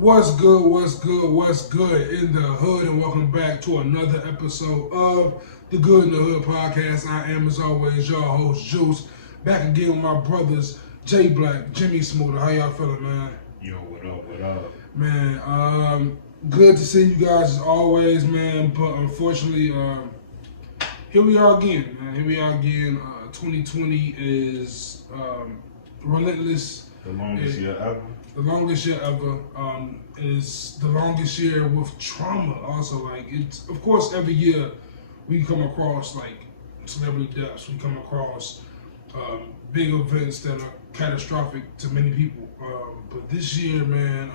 What's good, what's good, what's good in the hood, and welcome back to another episode of the Good in the Hood podcast. I am, as always, your host, Juice, back again with my brothers, J Black, Jimmie Smooda. How y'all feeling, man? Yo, what up, what up? Man, good to see you guys as always, man, but unfortunately, here we are again, man. Here we are again. 2020 is relentless. The longest year ever. The longest year ever. Is the longest year with trauma. Also, like it's of course every year we come across like celebrity deaths. We come across big events that are catastrophic to many people. But this year, man,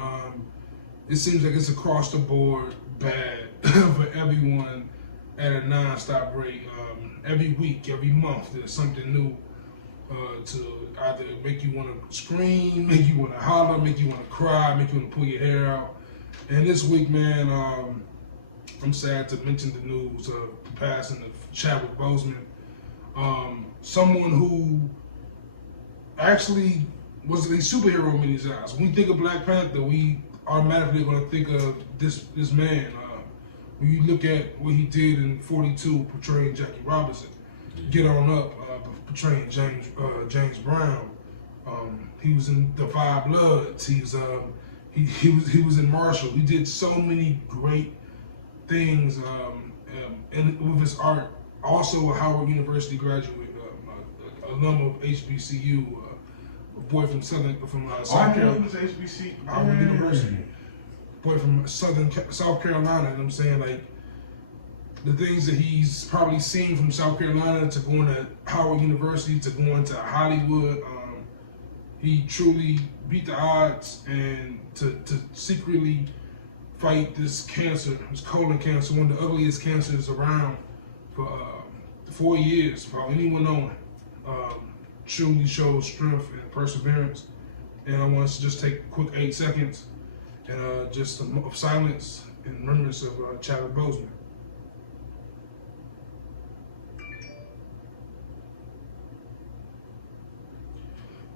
it seems like it's across the board bad for everyone at a non-stop rate. Every week, every month, there's something new to either make you want to scream, make you want to holler, make you want to cry, make you want to pull your hair out. And this week, man, I'm sad to mention the news of the passing of Chadwick Boseman, someone who actually was a superhero in many eyes. When we think of Black Panther, we automatically going to think of this man. When you look at what he did in 42, portraying Jackie Robinson, Get On Up, portraying James Brown. He was in The Five Bloods. He was in Marshall. He did so many great things, and with his art. Also, a Howard University graduate, alum of HBCU, a boy from South Carolina. Was HBC. Howard University. Boy from South Carolina, you know what I'm saying? Like, the things that he's probably seen from South Carolina to going to Howard University to going to Hollywood, he truly beat the odds and to secretly fight this cancer, this colon cancer, one of the ugliest cancers around for 4 years, for anyone knowing. Truly shows strength and perseverance. And I want us to just take a quick 8 seconds and just of silence in remembrance of Chadwick Boseman.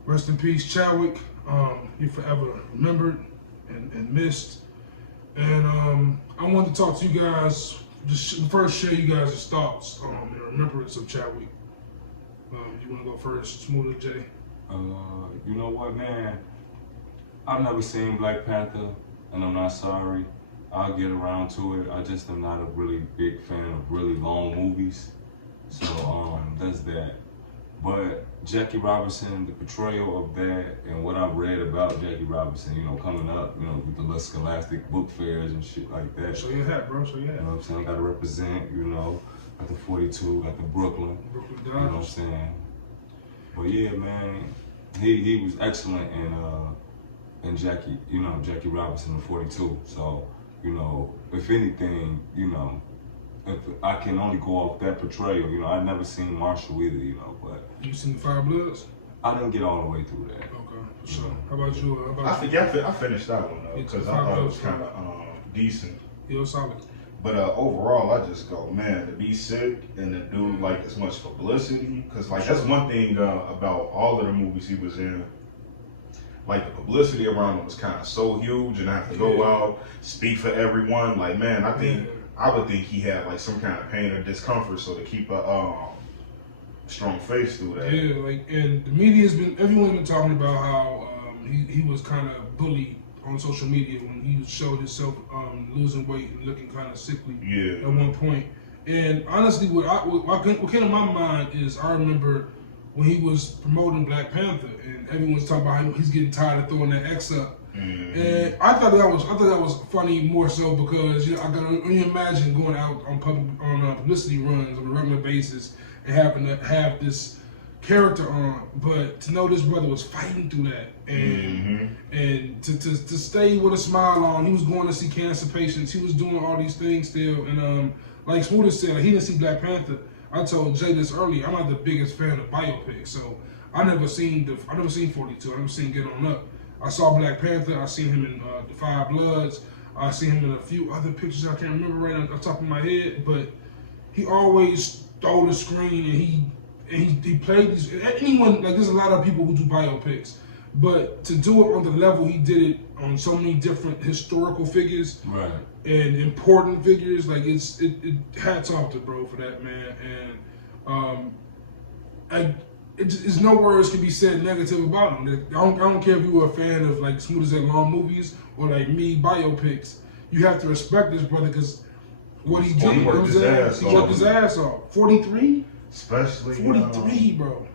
Rest in peace, Chadwick. You're forever remembered and missed. And I wanted to talk to you guys, just first share you guys' thoughts in remembrance of Chadwick. You want to go first, Smooda, Jay? You know what, man? I've never seen Black Panther, and I'm not sorry. I'll get around to it. I just am not a really big fan of really long movies. So that's that. But Jackie Robinson, the portrayal of that, and what I've read about Jackie Robinson, you know, coming up, you know, with the little scholastic book fairs and shit like that. Show your hat, bro. Show your hat. You know what I'm saying? I gotta represent, you know, at the 42, at the Brooklyn. You know what I'm saying? But yeah, man, he was excellent in Jackie, you know, Jackie Robinson in 42. So, you know, if anything, you know, if I can only go off that portrayal, you know, I've never seen Marshall either, you know, but You seen Five Bloods? I didn't get all the way through that. Okay, for sure. How about you? I finished that one though, because I thought it was kind of decent. It was solid. But overall, I just go, man, to be sick and to do like as much publicity, because like that's one thing about all of the movies he was in. Like the publicity around him was kind of so huge, and I have to go out, speak for everyone. Like, man, I would think he had like some kind of pain or discomfort, so to keep a strong face through that. Yeah, like, and the media's everyone's been talking about how he was kind of bullied on social media when he showed himself losing weight and looking kind of sickly at one point. And honestly, what came to my mind is I remember when he was promoting Black Panther, and everyone's talking about how he's getting tired of throwing that X up. Mm-hmm. And I thought that was funny more so because, you know, I can only imagine going out on publicity runs on a regular basis and having to have this character on, but to know this brother was fighting through that and to stay with a smile on. He was going to see cancer patients. He was doing all these things still, and like Smooda said, like, he didn't see Black Panther. I told Jay this earlier. I'm not the biggest fan of biopics, so I never seen 42. I never seen Get On Up. I saw Black Panther. I seen him in The Five Bloods. I seen him in a few other pictures I can't remember right on the top of my head, but he always stole the screen, and he played these. Anyone, like, there's a lot of people who do biopics, But to do it on the level he did it on so many different historical figures Right. and important figures, like it hats off to bro for that, man. And it's no words can be said negative about him. I don't care if you were a fan of like Smooda said, long movies or like me biopics. You have to respect this brother because what he did, He worked his ass he worked his ass off. 43, Especially 43, bro.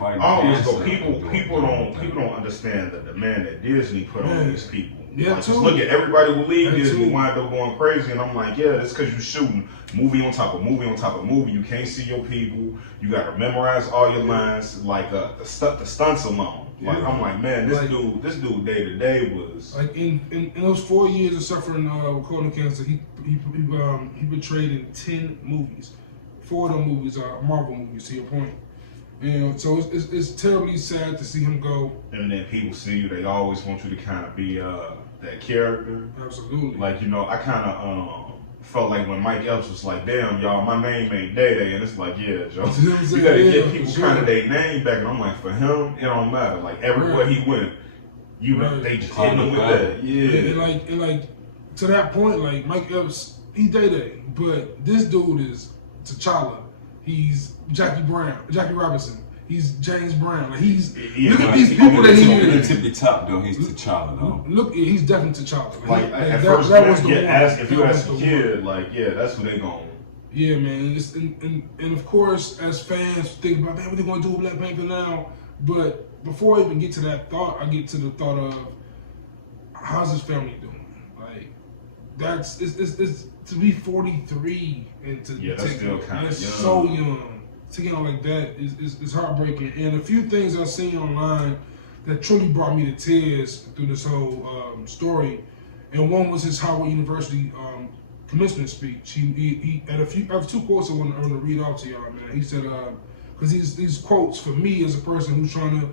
I always go. People don't understand the demand that Disney put on these people. Yeah, like, just look at everybody who leave Disney wind up going crazy, and I'm like, yeah, that's because you shooting movie on top of movie on top of movie. You can't see your people. You got to memorize all your lines, like the stunts alone. Like I'm like, man, this dude day to day was like in those 4 years of suffering colon cancer, he portrayed in 10 movies. 4 of them movies are Marvel movies. To your point. And so it's terribly sad to see him go. And then people see you, they always want you to kind of be that character. Absolutely. Like, you know, I kind of felt like when Mike Epps was like, damn, y'all, my name ain't Day Day. And it's like, yeah, Joe, you got to get people kind of their name back. And I'm like, for him, it don't matter. Like, everywhere he went, they just hit him with that. Yeah. And like, to that point, like, Mike Epps, he Day Day. But this dude is T'Challa. He's Jackie Robinson. He's James Brown. Like look at these people that he is. Tippy top though, he's T'Challa though. Look, he's definitely T'Challa. Like at first, if you ask a kid, like, yeah, that's who they going. Yeah, man. And of course, as fans think about, man, what they gonna do with Black Panther now? But before I even get to that thought, I get to the thought of how's his family doing? Like it's to be 43 and to that's still kind of young. So young. To get on like that is heartbreaking. And a few things I've seen online that truly brought me to tears through this whole story. And one was his Howard University commencement speech. He had I have 2 quotes I want to read out to y'all, man. He said, because these quotes for me as a person who's trying to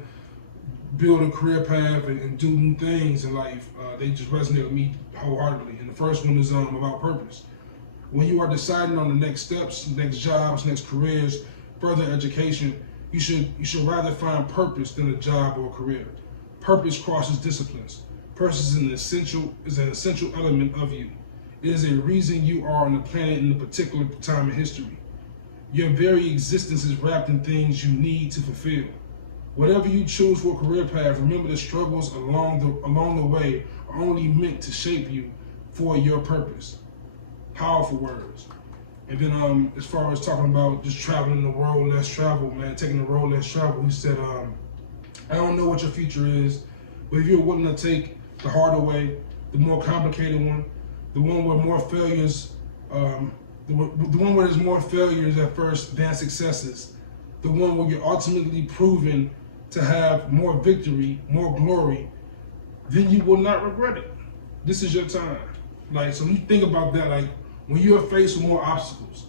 build a career path and do new things in life, they just resonate with me wholeheartedly. And the first one is about purpose. When you are deciding on the next steps, next jobs, next careers, further education, you should rather find purpose than a job or a career. Purpose crosses disciplines. Purpose is an essential element of you. It is a reason you are on the planet in a particular time in history. Your very existence is wrapped in things you need to fulfill. Whatever you choose for a career path, remember the struggles along the way are only meant to shape you for your purpose. Powerful words. And then as far as talking about just traveling the world, less travel, man, taking the road, less travel, he said, I don't know what your future is, but if you're willing to take the harder way, the more complicated one, the one where more failures, the one where there's more failures at first than successes, the one where you're ultimately proven to have more victory, more glory, then you will not regret it. This is your time. Like, so you think about that, like, when you're faced with more obstacles,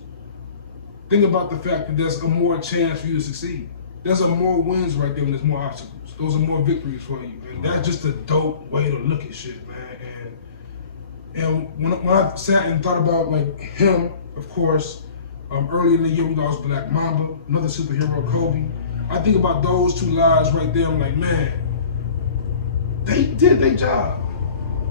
think about the fact that there's a more chance for you to succeed. There's more wins right there when there's more obstacles. Those are more victories for you. And that's just a dope way to look at shit, man. And when I sat and thought about like him, of course, earlier in the year we lost Black Mamba, another superhero, Kobe. I think about those 2 lives right there. I'm like, man, they did their job.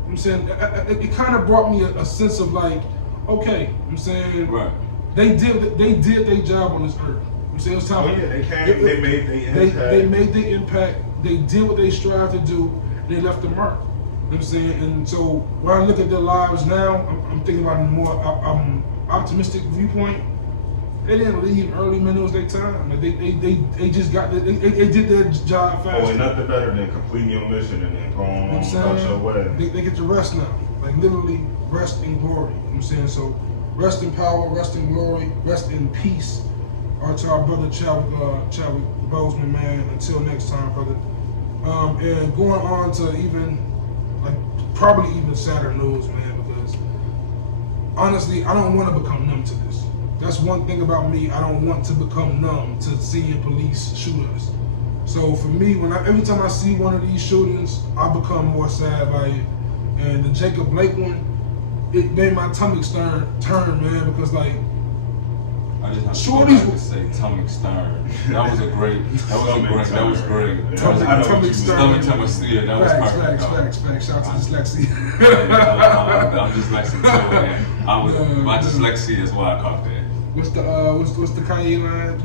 I'm saying it kind of brought me a sense of like, okay, I'm saying, right. They did their job on this earth. I'm saying it's time. They made the impact. They made the impact. They did what they strived to do, and they left a mark. You know what I'm saying? And so when I look at their lives now, I'm thinking about a more optimistic viewpoint. They didn't leave early, man. It was their time. Like they just got they did their job fast. Oh, ain't nothing better than completing your mission and then going on about your way. They get to rest now. Like literally rest in glory. You know what I'm saying? So rest in power, rest in glory, rest in peace. To our brother Chadwick Boseman, man. Until next time, brother. And going on to even like probably even sadder news, man, because honestly, I don't want to become numb to this. That's one thing about me. I don't want to become numb to seeing police shoot us. So for me, every time I see one of these shootings, I become more sad by it. And the Jacob Blake one, it made my tummy turn, man, because like I just have to Shorties go back to say tummy stern. That was great. Stomach That turn. was great. Yeah, I know what you mean. Stomach turn. Yeah, that was perfect. Facts. Shout out to dyslexia. I'm dyslexic too, man. My dyslexia is why I caught that. What's the Kanye line?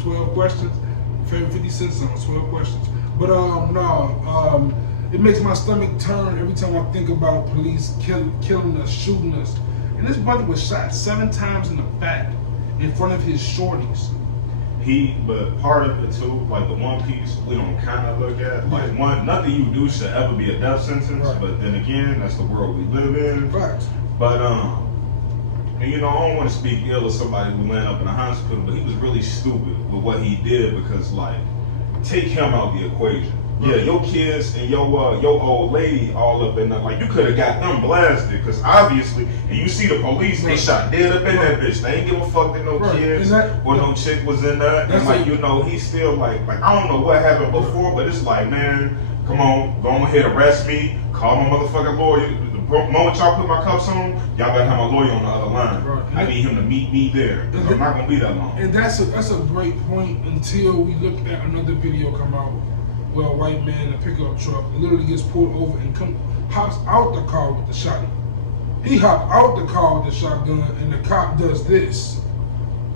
12 questions. Favorite 50 Cent song, 12 questions. But it makes my stomach turn every time I think about police killing us, shooting us. And this brother was shot 7 times in the back in front of his shorties. But part of it too, like the one piece we don't kind of look at, like nothing you do should ever be a death sentence. Right. But then again, that's the world we live in. Facts. But and I don't want to speak ill of somebody who went up in the hospital, but he was really stupid with what he did because, like, take him out the equation. Yeah, your kids and your old lady all up in there. Like, you could have got them blasted because obviously, and you see the police, they shot dead up in that bitch. They ain't give a fuck that no kids or no chick was in there. And like, he's still like I don't know what happened before, but it's like, man, come on, go ahead, arrest me, call my motherfucking lawyer. The moment y'all put my cuffs on, y'all better have my lawyer on the other line. Right. I need him to meet me there because I'm not gonna be that long. And that's a great point until we look at another video come out where a white man in a pickup truck literally gets pulled over and hops out the car with the shotgun. He hopped out the car with the shotgun and the cop does this.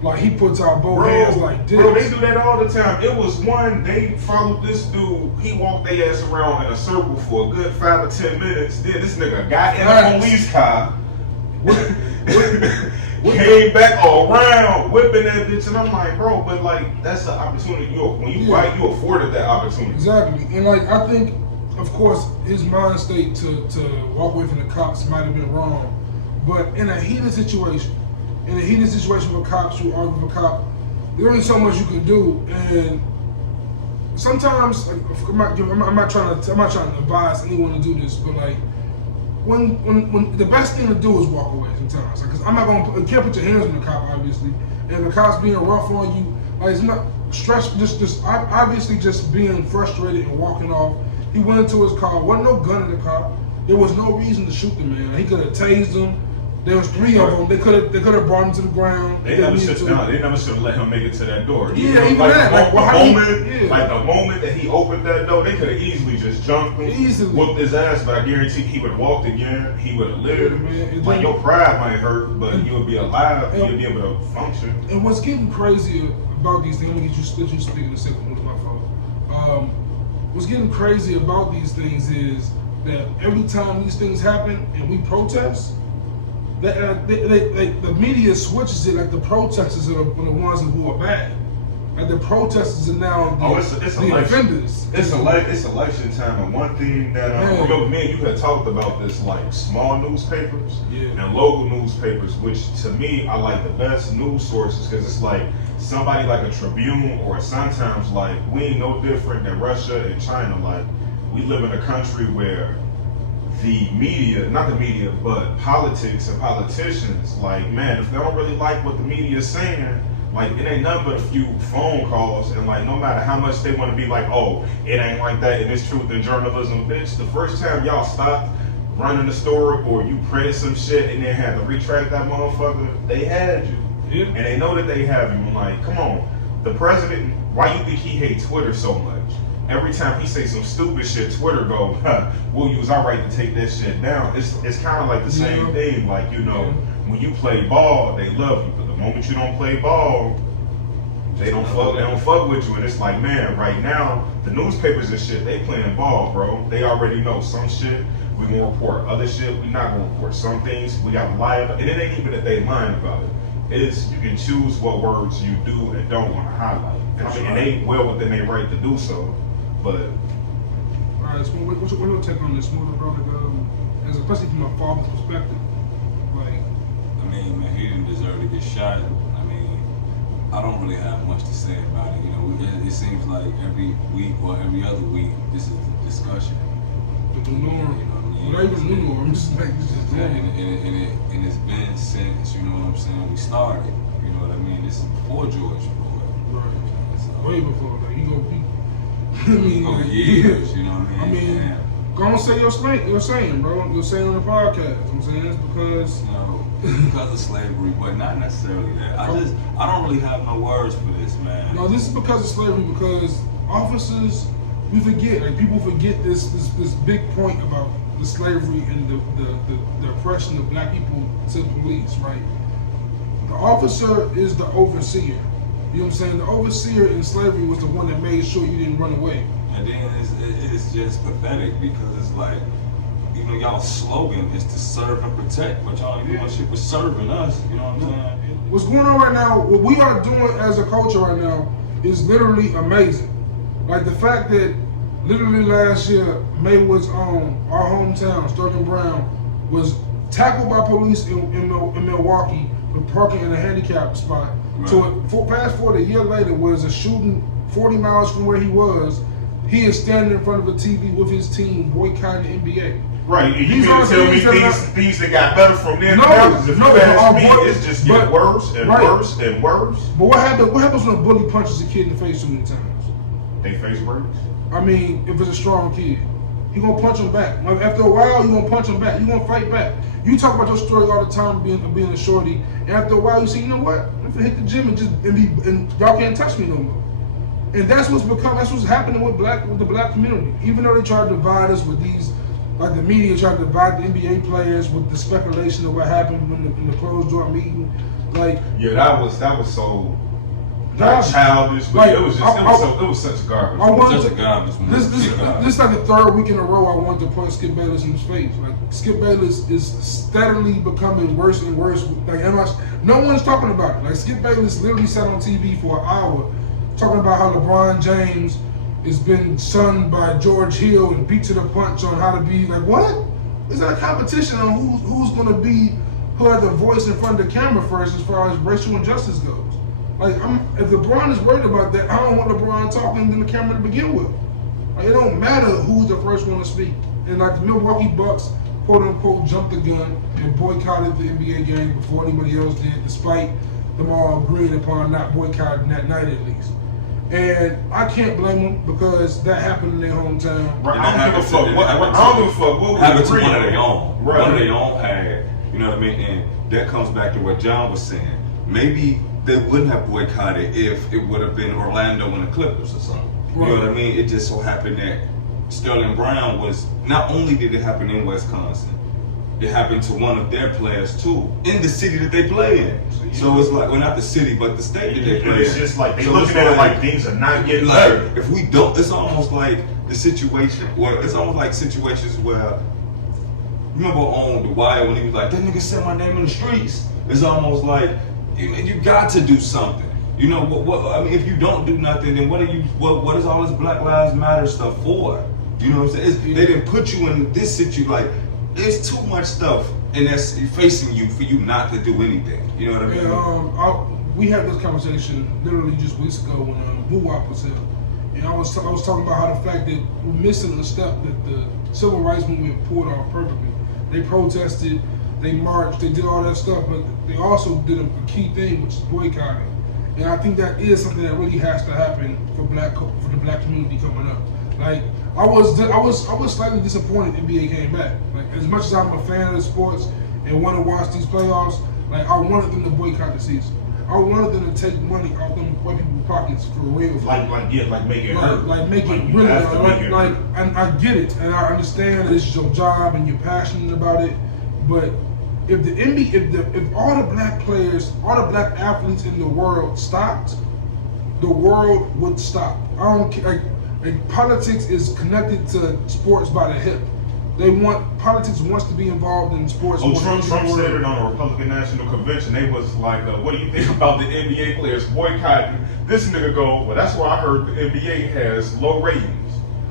Like he puts out both hands like this. Bro, they do that all the time. It was one, they followed this dude, he walked their ass around in a circle for a good 5 or 10 minutes. Then this nigga got in a police car, came back all around, whipping that bitch, and I'm like, bro, but like, that's the opportunity. When you fight, you afforded that opportunity. Exactly. And like, I think, of course, his mind state to walk away from the cops might have been wrong. But in a heated situation with cops, you argue with a cop, there's only so much you can do. And sometimes, I'm not trying to advise anyone to do this, but like, when the best thing to do is walk away sometimes. Because I'm not gonna, you can't put your hands on the cop, obviously. And the cop's being rough on you, like it's not stress, just obviously just being frustrated and walking off. He went into his car, wasn't no gun in the car. There was no reason to shoot the man. He could have tased him. There was 3 of them. They could have brought him to the ground. They never should have let him make it to that door. Yeah, even that. The moment that he opened that door, they could have easily just jumped him, whooped his ass. But I guarantee he would have walked again. He would have lived. Man, like your pride might hurt, but you would be alive. You'd be able to function. And what's getting crazier about these things? Let me let you speak in a second. It's my fault. What's getting crazy about these things is that every time these things happen and we protest, the media switches it like the protesters are the ones who are bad. Like the protesters are now the offenders. It's election time, and one thing that me and you had talked about this, like small newspapers and local newspapers, which to me are like the best news sources because it's like somebody like a Tribune or a Sun-Times. Like we ain't no different than Russia and China. Like we live in a country where the media, not the media, but politics and politicians, like, man, if they don't really like what the media is saying, like, it ain't nothing but a few phone calls, and like, no matter how much they want to be like, oh, it ain't like that, and it's truth in journalism, bitch, the first time y'all stopped running the story, or you printed some shit and then had to retract that motherfucker, they had you. Yeah. And they know that they have you. I'm like, come on, the president, why you think he hates Twitter so much? Every time he say some stupid shit, Twitter go, we'll use our right to take that shit down. It's kind of like the same thing. Like, when you play ball, they love you. But the moment you don't play ball, they don't fuck with you. And it's like, man, right now, the newspapers and shit, they playing ball, bro. They already know some shit. We gonna report other shit. We not gonna report some things. We got to lie about it. And it ain't even that they lying about it. It's you can choose what words you do and don't want to highlight. And they well within their right to do so. But alright, so what's your take on this, Smooda, bro? Like, especially from my father's perspective, like, I mean, man, he didn't deserve to get shot. I mean, I don't really have much to say about it. It seems like every week or every other week, this is the discussion. The new norm. You know what I mean? Not even new norm. It's just like it's just and it's been since we started. You know what I mean? This is before George Floyd. Right. So, way before that. You go. I mean, years, you know what I mean? Go on, say your saying, bro. You're saying on the podcast. I'm saying it's because because of slavery, but not necessarily that. I don't really have no words for this, man. No, this is because of slavery. Because officers, we forget. Like people forget this big point about the slavery and the oppression of black people to the police. Right. The officer is the overseer. You know what I'm saying? The overseer in slavery was the one that made sure you didn't run away. And then it's just pathetic because it's like, you know, y'all slogan is to serve and protect, but y'all ain't doing shit for serving us. You know what I'm saying? What's going on right now, what we are doing as a culture right now is literally amazing. Like the fact that literally last year, Maywood's own, our hometown, Sterling Brown, was tackled by police in Milwaukee for parking in a handicap spot. Right. So fast forward a year later, was a shooting 40 miles from where he was. He is standing in front of a TV with his team boycotting the NBA. Right, and you mean to tell me things that got better from then? It's just getting worse and worse and worse. But what happens when a bully punches a kid in the face too many times? They face breaks. I mean, if it's a strong kid, he gonna punch him back. After a while, you gonna punch him back. You gonna fight back. You talk about your story all the time, being a shorty, and after a while, you say, you know what? I'm gonna hit the gym and y'all can't touch me no more. And that's what's happening with the black community. Even though they try to divide us with these, like the media try to divide the NBA players with the speculation of what happened in the closed door meeting. Like, yeah, that was so not childish, but it was such garbage. Such a garbage, man. This is like the third week in a row I wanted to punch Skip Bayless in his face. Like Skip Bayless is steadily becoming worse and worse. Like no one's talking about it. Like Skip Bayless literally sat on TV for an hour talking about how LeBron James has been sunned by George Hill and beat to the punch on how to be like, what? Is that a competition on who's going to be who had the voice in front of the camera first as far as racial injustice goes? Like, if LeBron is worried about that, I don't want LeBron talking to the camera to begin with. Like, it don't matter who's the first one to speak. And like the Milwaukee Bucks, quote unquote, jumped the gun and boycotted the NBA game before anybody else did, despite them all agreeing upon not boycotting that night at least. And I can't blame them because that happened in their hometown. Right. I don't give a fuck. I don't give a fuck. What happened to one of their own. Right. One of their own had, you know what I mean? And that comes back to what John was saying. Maybe they wouldn't have boycotted if it would have been Orlando and the Clippers or something. Right. You know what I mean? It just so happened that Sterling Brown was, not only did it happen in Wisconsin, it happened to one of their players too, in the city that they play in. So it's like, well, not the city, but the state that they play in. It's just like, they looking at it like things are not getting like, better. if we don't, it's almost like the situation, well, it's almost like situations where, remember on The Wire when he was like, that nigga said my name in the streets. It's almost like, you got to do something. You know, what I mean, if you don't do nothing, then what is all this Black Lives Matter stuff for? You know what I'm saying? They didn't put you in this situation, like, there's too much stuff and that's facing you for you not to do anything. You know what I mean? Yeah, we had this conversation literally just weeks ago when Boo Wop was here. And I was talking about how the fact that we're missing a step that the civil rights movement pulled off perfectly. They protested, they marched, they did all that stuff, but they also did a key thing, which is boycotting. And I think that is something that really has to happen for the black community coming up. Like, I was slightly disappointed NBA came back. Like, as much as I'm a fan of sports and want to watch these playoffs, like, I wanted them to boycott the season. I wanted them to take money out them white people's pockets for real. Like make it hurt. Like make it really like I get it and I understand it's your job and you're passionate about it, but if the NBA, if all the black players, all the black athletes in the world stopped, the world would stop. I don't care. Like politics is connected to sports by the hip. Politics wants to be involved in sports. Oh, Trump said it on a Republican National Convention. They was like, what do you think about the NBA players boycotting? This nigga go, well, that's why I heard the NBA has low ratings.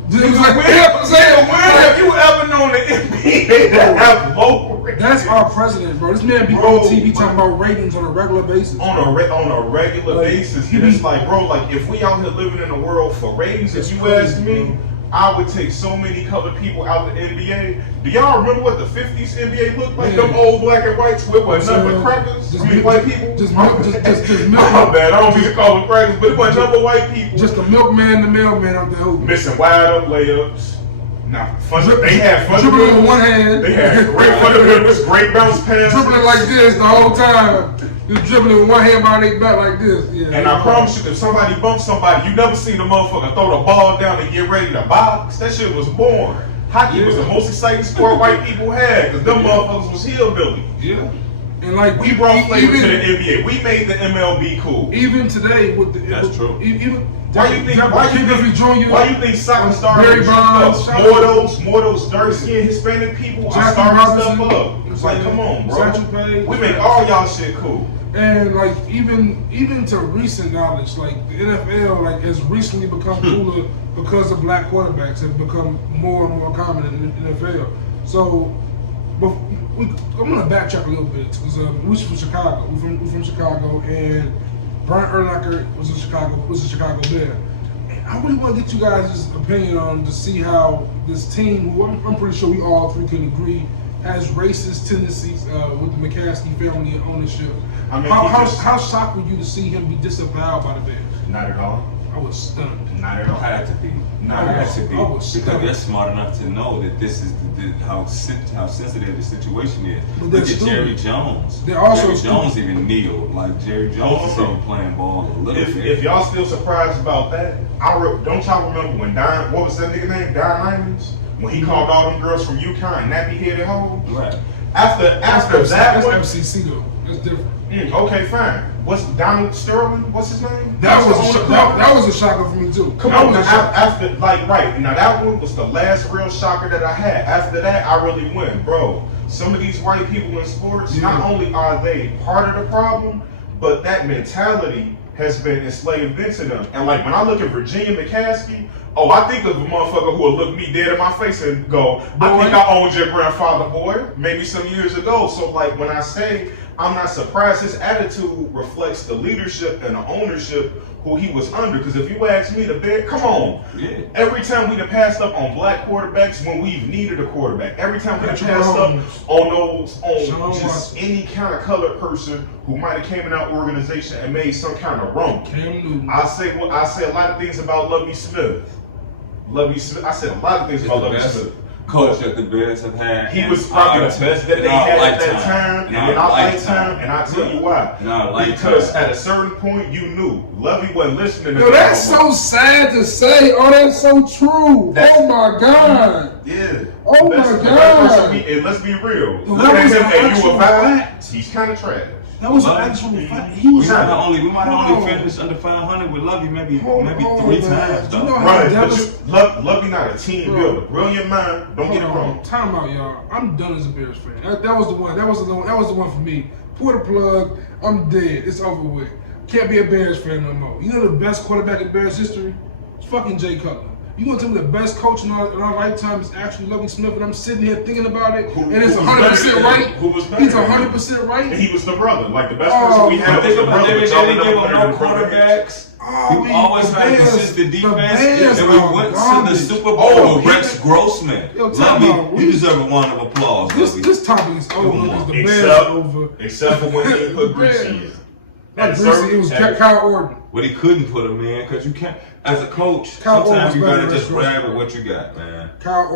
When have you ever known the NBA to have low ratings? That's our president, bro. This man be on TV talking about ratings on a regular basis. On a regular basis. And it's like, bro, like, if we out here living in a world for ratings, if you ask me, I would take so many colored people out the NBA. Do y'all remember what the 50s NBA looked like? Them old black and whites with nothing but crackers? White people? Just my bad, I don't mean to call them crackers, but it wasn't nothing but white people. Just the milkman, the mailman out there hooping. Missing wide up layups. Nah, they had dribbling with one hand. They had great fundamentals, great bounce passes. Dribbling like this the whole time. Just dribbling with one hand behind their back like this. Yeah. And I promise you, if somebody bumps somebody, you never seen the motherfucker throw the ball down and get ready to box. That shit was boring. Hockey was the most exciting sport white people had, because them motherfuckers was hillbilly. Yeah. And like we brought flavor to the NBA. We made the MLB cool. Even today with the that's true. Even why you think soccer started more those dark skinned Hispanic people are starting stuff up? It's like, come on, bro. We make all y'all shit cool. And like even to recent knowledge, like the NFL like has recently become cooler because of black quarterbacks have become more and more common in the NFL. So, but I'm gonna backtrack a little bit because we're from Chicago. We're from Chicago, and Brian Urlacher was a Chicago Bear. And I really want to get you guys' opinion on to see how this team, who I'm pretty sure we all three can agree, has racist tendencies with the McCaskey family and ownership. I mean, how shocked were you to see him be disavowed by the Bears? Not at all. I was stunned. Not at all. Had to be. Because they're smart enough to know that this is how sensitive the situation is. Look at Jerry Jones. Jerry Jones even kneeled. Like Jerry Jones is even playing ball a little bit. If y'all still surprised about that, don't y'all remember when what was that nigga name? Don Lyons? When he called all them girls from UConn nappy-headed hoes? Right. After that that's one, FCC though. That's different. Okay, fine. What's Donald Sterling? What's his name? That was a shocker for me too. Come on, after right now that one was the last real shocker that I had. After that, I really went, bro. Some of these white people in sports, not only are they part of the problem, but that mentality has been enslaved into them. And like when I look at Virginia McCaskey, I think of a motherfucker who will look me dead in my face and go, I think I owned your grandfather, boy, maybe some years ago. So like when I say I'm not surprised, his attitude reflects the leadership and the ownership who he was under. Because if you ask me, the Bears, come on. Yeah. Every time we've passed up on black quarterbacks when we've needed a quarterback. Every time we've passed up on just any kind of colored person who might have came in our organization and made some kind of run. I say a lot of things about Lovie Smith. I said a lot of things about Lovie Smith. Coach that the Bears have had. He was probably the best that they had at that time, and in our lifetime, and I'll tell you why. Because at a certain point, you knew Lovie wasn't listening to that's so sad to say. Oh, that's so true. Oh my God. Yeah. Oh my God. And let's be real. Look at him and you about he's kind of trash. That was an actual fact. He was we might have only finished under 500 with Lovie maybe 3 times. You know right, but Lovie not a team builder. Brilliant mind. Don't get it wrong. Time out, y'all. I'm done as a Bears fan. That was the one. That was the one for me. Pull the plug. I'm dead. It's over with. Can't be a Bears fan no more. You know the best quarterback in Bears history? It's fucking Jay Cutler. You gonna tell me the best coach in our lifetime is actually Lovie Smith, and I'm sitting here thinking about it, and it's 100% right. Who was better? He's 100% right. And he was the brother. Like the best person we had was the brother. They didn't give him no quarterbacks. We always had a consistent defense, and we went to the Super Bowl with Rex Grossman. Lovie, you deserve a round of applause. This topic is over because the Bears are over. Except for when he put Greasy in. It was Kyle Orton. But he couldn't put him in because you can't. As a coach, sometimes you gotta just grab with what you got, man. Kyle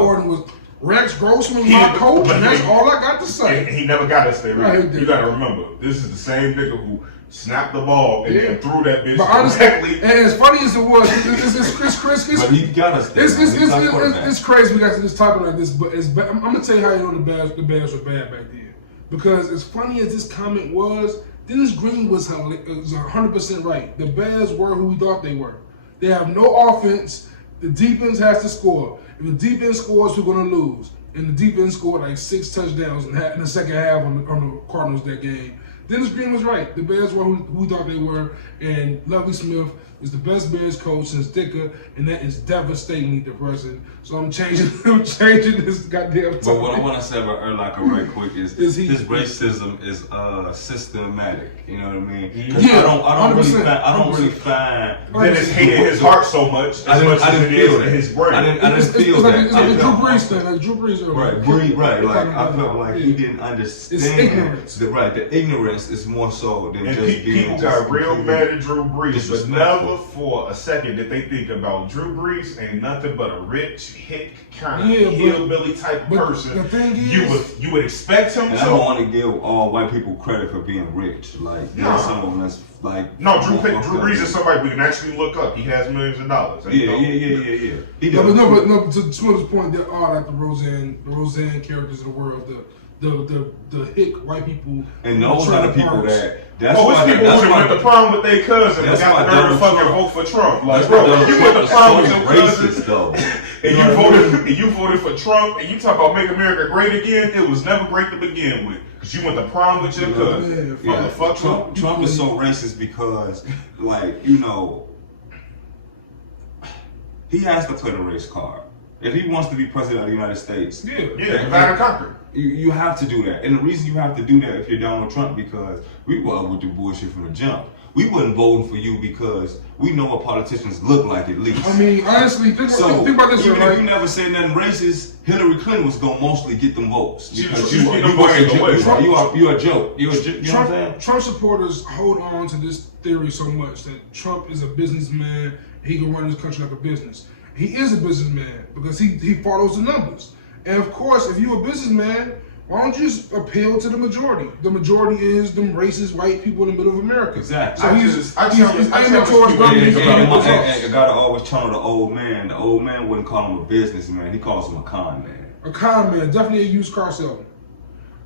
Orton was Rex Grossman, my coach, and that's all I got to say. He never got us there. Right? You gotta remember, this is the same nigga who snapped the ball and then threw that bitch directly. And as funny as it was, it's crazy. But he got us there. It's crazy we got to this topic like this, but I'm gonna tell you how you know the Bears were bad back then. Because as funny as this comment was, Dennis Green was 100% right. The Bears were who we thought they were. They have no offense. The defense has to score. If the defense scores, we're going to lose. And the defense scored like 6 touchdowns in the second half on the Cardinals that game. Dennis Green was right. The Bears were who we thought they were. And Lovie Smith is the best Bears coach since Dicker, and that is devastatingly depressing. So I'm changing this goddamn topic. But what I want to say about Urlacher right quick is his racism is systematic. You know what I mean? Yeah, I don't really find Dennis hated his heart so much as it is in his brain. I didn't feel that. It's like a Drew Brees thing, like Drew Brees. Right. Like I felt like he didn't understand. It's ignorance. The ignorance It's more so than And just being. people just got real completely mad at Drew Brees, but disrespectful. never for a second did they think about Drew Brees ain't nothing but a rich, hick, kind of hillbilly type person. The thing is, you would expect him And to. I don't want to give all white people credit for being rich. Like, there's some of them that's like. No, Drew Brees is somebody we can actually look up. He has millions of dollars. Yeah. He does. But to Smooda's point, there are like the Roseanne characters of the world, the hick white people. And those are the people that. That's it's why. people who went to prom with their cousin and got the nerve to fucking vote for Trump. Like, bro, you went to prom with your cousin though. and you voted for Trump and you talk about make America great again. It was never great to begin with because you went to prom with your cousin. Yeah, fuck Trump is so racist because, like, he has to play the race card. If he wants to be president of the United States, divide and conquer. You have to do that. And the reason you have to do that if you're down with Trump, because we were up with the bullshit from the jump. We wasn't voting for you because we know what politicians look like at least. I mean, honestly, think about this. Even if you never said nothing racist, Hillary Clinton was gonna mostly get them votes. Because you are a joke. You know what I'm saying? Trump supporters hold on to this theory so much that Trump is a businessman. He can run this country like a business. He is a businessman because he follows the numbers. And of course, if you're a businessman, why don't you just appeal to the majority? The majority is them racist white people in the middle of America. Exactly. So he's aiming towards government. And you gotta always channel the old man. The old man wouldn't call him a businessman. He calls him a con man. A con man, definitely a used car salesman.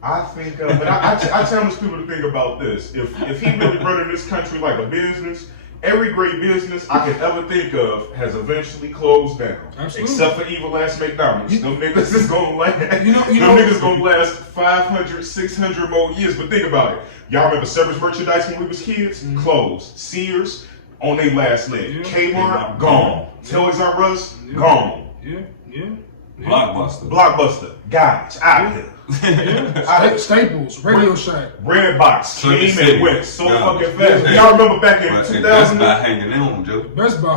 I think, but I challenge people to think about this. If he really running this country like a business, every great business I could ever think of has eventually closed down. Absolutely. Except for evil ass McDonald's. Them niggas is gonna last. Them niggas gonna last 500, 600 more years. But think about it. Y'all remember Service Merchandise when we was kids? Mm-hmm. Closed. Sears on their last leg. Yeah. Kmart gone. Toys R Us gone. Yeah. Blockbuster. Garbage. Out here. Staples, Radio Shack, Red Box came and went so fucking fast. Hey, y'all remember back in 2000? Best Buy hanging on, Joe. Best Buy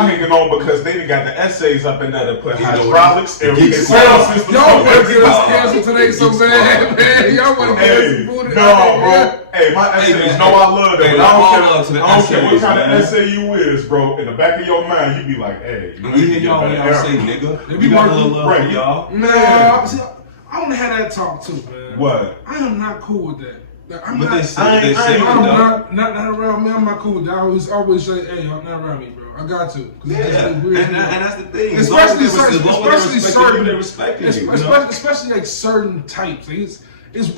hanging on because they done got the essays up in there that put hydraulics and sound systems. Y'all want to get us canceled today so bad, man. Y'all want to get us booted. No, bro. Hey, my essays, I love them. I don't care what kind of essay you is, bro. In the back of your mind, you be like, hey. We hear y'all when y'all say nigga. We got a little love for y'all. Nah, I want to have that talk too, man. What? I am not cool with that. Like, I'm but not. They say not around me. I'm not cool with that. I always say, hey, I'm not around me, bro. I got to. Yeah, and that's the thing. Especially like certain types. Like it's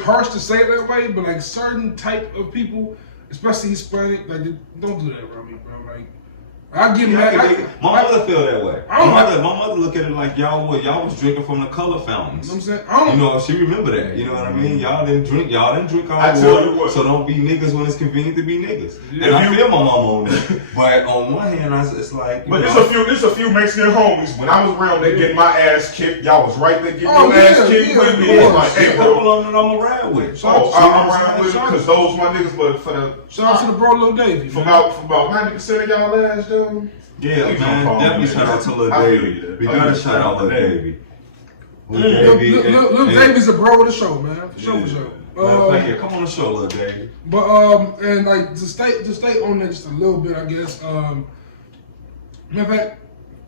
harsh to say it that way, but like certain type of people, especially Hispanic, like don't do that around me, bro. Like I get mad. My mother feel that way. My mother look at it like y'all was drinking from the color fountains. You know what I'm saying? She remember that. You know what I mean? Y'all didn't drink all the water, so don't be niggas when it's convenient to be niggas. Yeah, and I feel my mom on that. But on one hand, it's like. But there's a few Mexican homies. When I was around, they getting my ass kicked. Y'all was right there getting your ass kicked with me. It's like, hey, bro, I'm around with. I'm around with because those my niggas. But for the shout out to the bro, Lil Davey. For about 90% of y'all ass, dude. Yeah, man, definitely shout out to Lil Davey. We gotta shout out Lil Davey. Lil Davey's a bro of the show, man. For sure. Yeah, come on the show, Lil Davey. But and like to stay on that just a little bit, I guess. Matter of fact,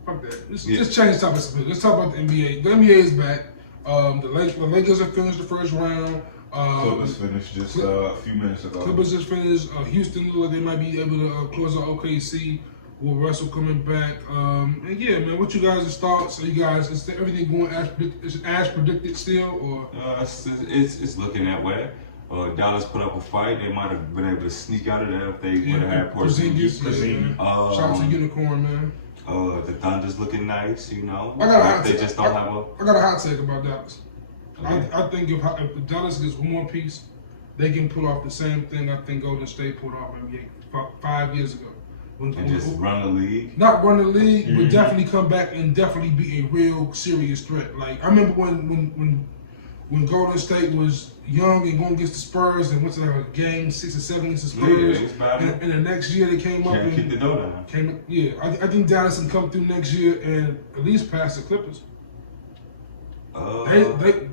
fuck that. Just change topics a bit. Let's talk about the NBA. The NBA is back. The Lakers have finished the first round. Clippers finished just a few minutes ago. Clippers just finished. Houston look like they might be able to close out OKC. With Russell coming back, and yeah, man, what you guys' thoughts? Are you guys, is everything going as predicted still, or? It's looking that way. Dallas put up a fight. They might have been able to sneak out of there if they would have had Porzingis. Shout out to Unicorn, man. The Thunder's looking nice, you know. I got a hot they just don't have a. I got a hot take about Dallas. Okay. I think if Dallas gets one more piece, they can pull off the same thing I think Golden State pulled off maybe 5 years ago. And just run the league? Not run the league, but definitely come back and definitely be a real serious threat. Like I remember when Golden State was young and going against the Spurs and went to like a game 6 or 7 against the Spurs. And the next year they came up and keep the door down. I think Dallas can come through next year and at least pass the Clippers.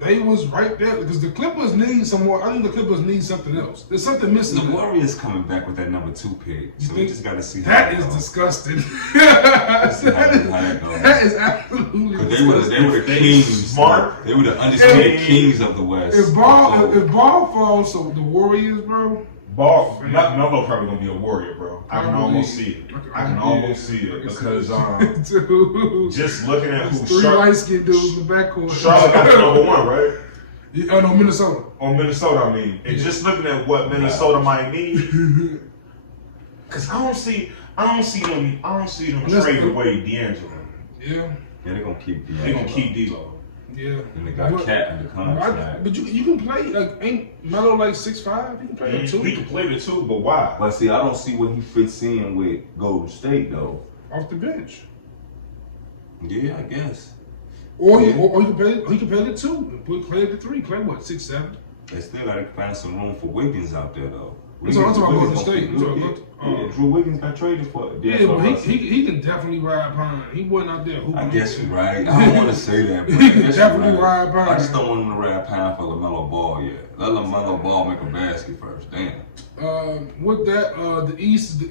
They was right there because the Clippers need some more. I think the Clippers need something else. There's something missing. The Warriors coming back with that number 2 pick, so we just got to see. That is disgusting. That is absolutely. Because they were the kings. Smart. They were the undisputed kings of the West. If ball falls, so the Warriors, bro. Melo probably gonna be a Warrior, bro. I can almost see it. I can almost see it because just looking at who three light-skinned dudes in the backcourt. Charlotte got the number 1, right? Yeah, no, Minnesota. On Minnesota, I mean, and just looking at what Minnesota might need, because I don't see them trade away D'Angelo. Yeah, they're gonna keep D'Angelo. They're gonna keep D'Lo. Yeah. And they got Cat in the contract. But you can play, like, ain't Melo like 6'5"? He can play the 2. He can play the 2, but why? But see, I don't see what he fits in with Golden State though. Off the bench. Yeah, I guess. Or he can play the 2. Play the 3. Play what, 6'7"? They still gotta find some room for Wiggins out there though. I'm talking about Golden State. Drew Wiggins got traded for it. Yeah, but he can definitely ride behind. He wasn't out there hooping. I guess you're right. I don't want to say that, but he can definitely ride behind. I just don't want him to ride behind for LaMelo Ball yet. Let LaMelo Ball make a basket first. Damn. With that, the East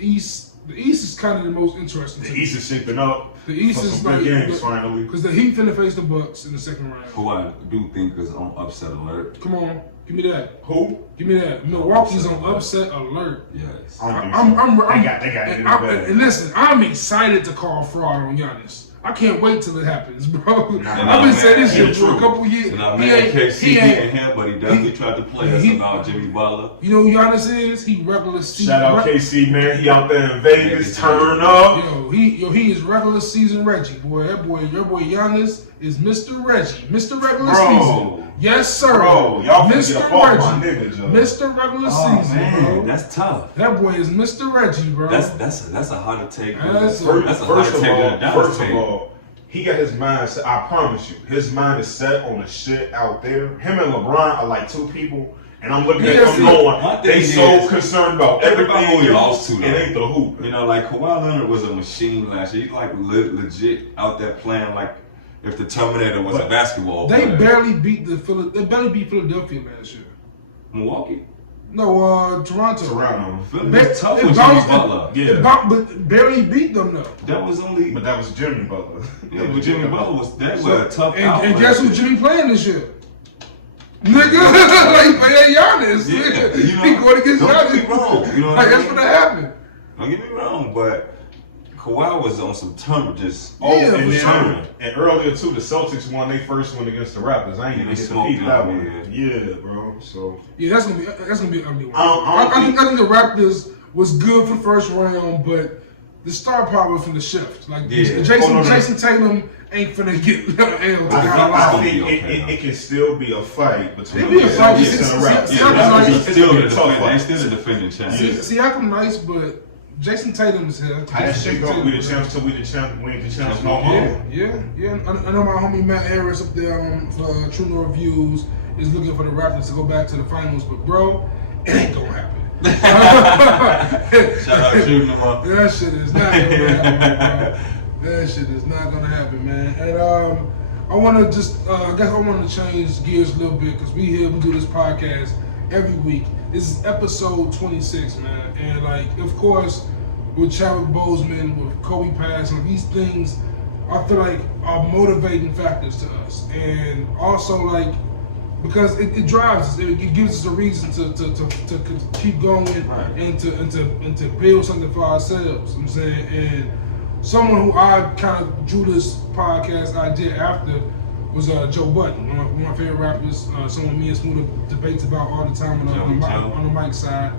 is kind of the most interesting. The East is shaping up. The East is like games finally because the Heat finna face the Bucks in the second round. Who I do think is on upset alert. Come on. Give me that. Who? Give me that. Milwaukee's on upset alert. Yes. They got it. And listen, I'm excited to call fraud on Giannis. I can't wait till it happens, bro. I've been saying this shit for a couple years. And I man, KC getting him, but he definitely tried to play us about Jimmy Butler. You know who Giannis is? He regular season. Shout out KC, man. He out there in Vegas, turn up. He is regular season Reggie, boy. Your boy Giannis is Mr. Reggie, Mr. Regular season. Yes, sir. Bro, y'all Mr. Reggie, Mr. Regular season, man, bro. That's tough. That boy is Mr. Reggie, bro. That's a hard to take. First of all, he got his mind set. I promise you, his mind is set on the shit out there. Him and LeBron are like two people, and I'm looking at them going, they so concerned about everybody who he lost to. It ain't the hoop. You know, like Kawhi Leonard was a machine last year. He's like legit out there playing like if the Terminator was a basketball player. They barely beat Philadelphia last year. Milwaukee? No, Toronto. Philly's tough with Jimmy Butler. Yeah. But barely beat them though. But that was Jimmy Butler. Yeah, but Jimmy Butler was a tough out. And guess who Jimmy playing this year? Nigga, like playing Giannis. Yeah, you know, he going against Giannis. Don't get me wrong. You know what that's what happened. Don't get me wrong, but Kawhi was on some turn just and earlier too, the Celtics won their first one against the Raptors. I ain't even get to peep that one. Yeah, bro. So that's gonna be an ugly one. I think the Raptors was good for the first round, but the star power from the shift. Like Jason Tatum ain't finna get L. I think it can still be a fight between the Celtics and the Raptors. They still the defending champions. Siakam nice, but Jason Tatum is here. That shit gonna be the champs till we the champs no more. Yeah. I know my homie Matt Harris up there for True North Views is looking for the Raptors to go back to the finals, but bro, it ain't gonna happen. Shout out shooting them up. That shit is not gonna happen, bro. That shit is not gonna happen, man. And I wanna just, I guess I wanna change gears a little bit because we do this podcast every week. This is episode 26, man. And like, of course, with Chadwick Boseman, with Kobe passing, these things I feel like are motivating factors to us. And also like, because it drives us, it gives us a reason to keep going and to build something for ourselves. You know what I'm saying? And someone who I kind of drew this podcast idea after was Joe Budden, one of my favorite rappers. Someone me and Smooda debates about all the time on the mic side.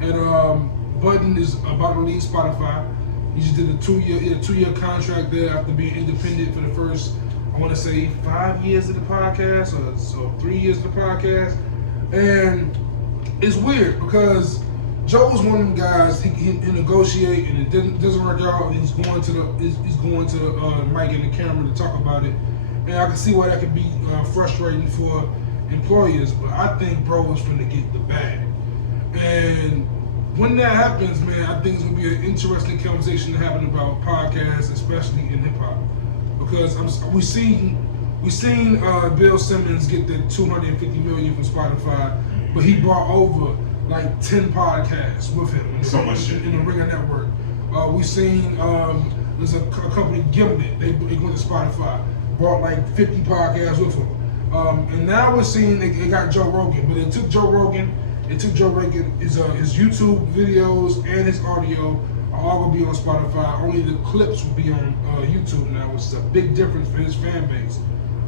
And Budden is about to leave Spotify. He just did a two-year contract there after being independent for the first, I want to say 5 years of the podcast, or so 3 years of the podcast. And it's weird because Joe's one of them guys. He negotiate and it doesn't work out. He's going to the mic and the camera to talk about it. And I can see why that could be frustrating for employers, but I think bro is finna get the bag. And when that happens, man, I think it's gonna be an interesting conversation to happen about podcasts, especially in hip hop, because we see We seen Bill Simmons get the $250 million from Spotify, but he brought over like 10 podcasts with him in the Ringer Network. We seen there's a company Gimlet. They went to Spotify, brought like 50 podcasts with them. And now we're seeing they got Joe Rogan, but it took Joe Rogan, his YouTube videos and his audio are all gonna be on Spotify. Only the clips will be on YouTube now, which is a big difference for his fan base.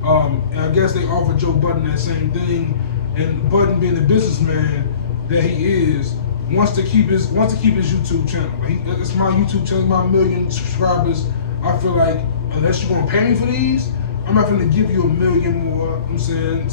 And I guess they offered Joe Budden that same thing, and Budden, being the businessman that he is, wants to keep his YouTube channel. It's my YouTube channel, my 1 million subscribers. I feel like unless you're gonna pay me for these, I'm not gonna give you 1 million more. I'm saying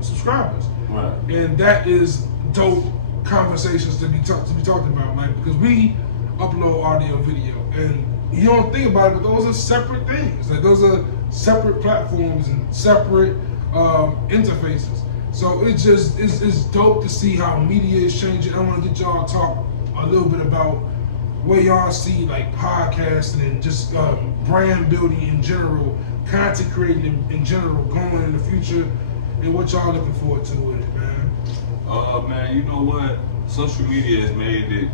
subscribers, right? And that is dope conversations to be talked about, like, because we upload audio, video, and you don't think about it, but those are separate things. Like, those are separate platforms and separate interfaces. So it's dope to see how media is changing. I want to get y'all to talk a little bit about where y'all see like podcasting and just brand building in general, content creating in general, going in the future, and what y'all looking forward to with it, man. Man, you know what? Social media has made it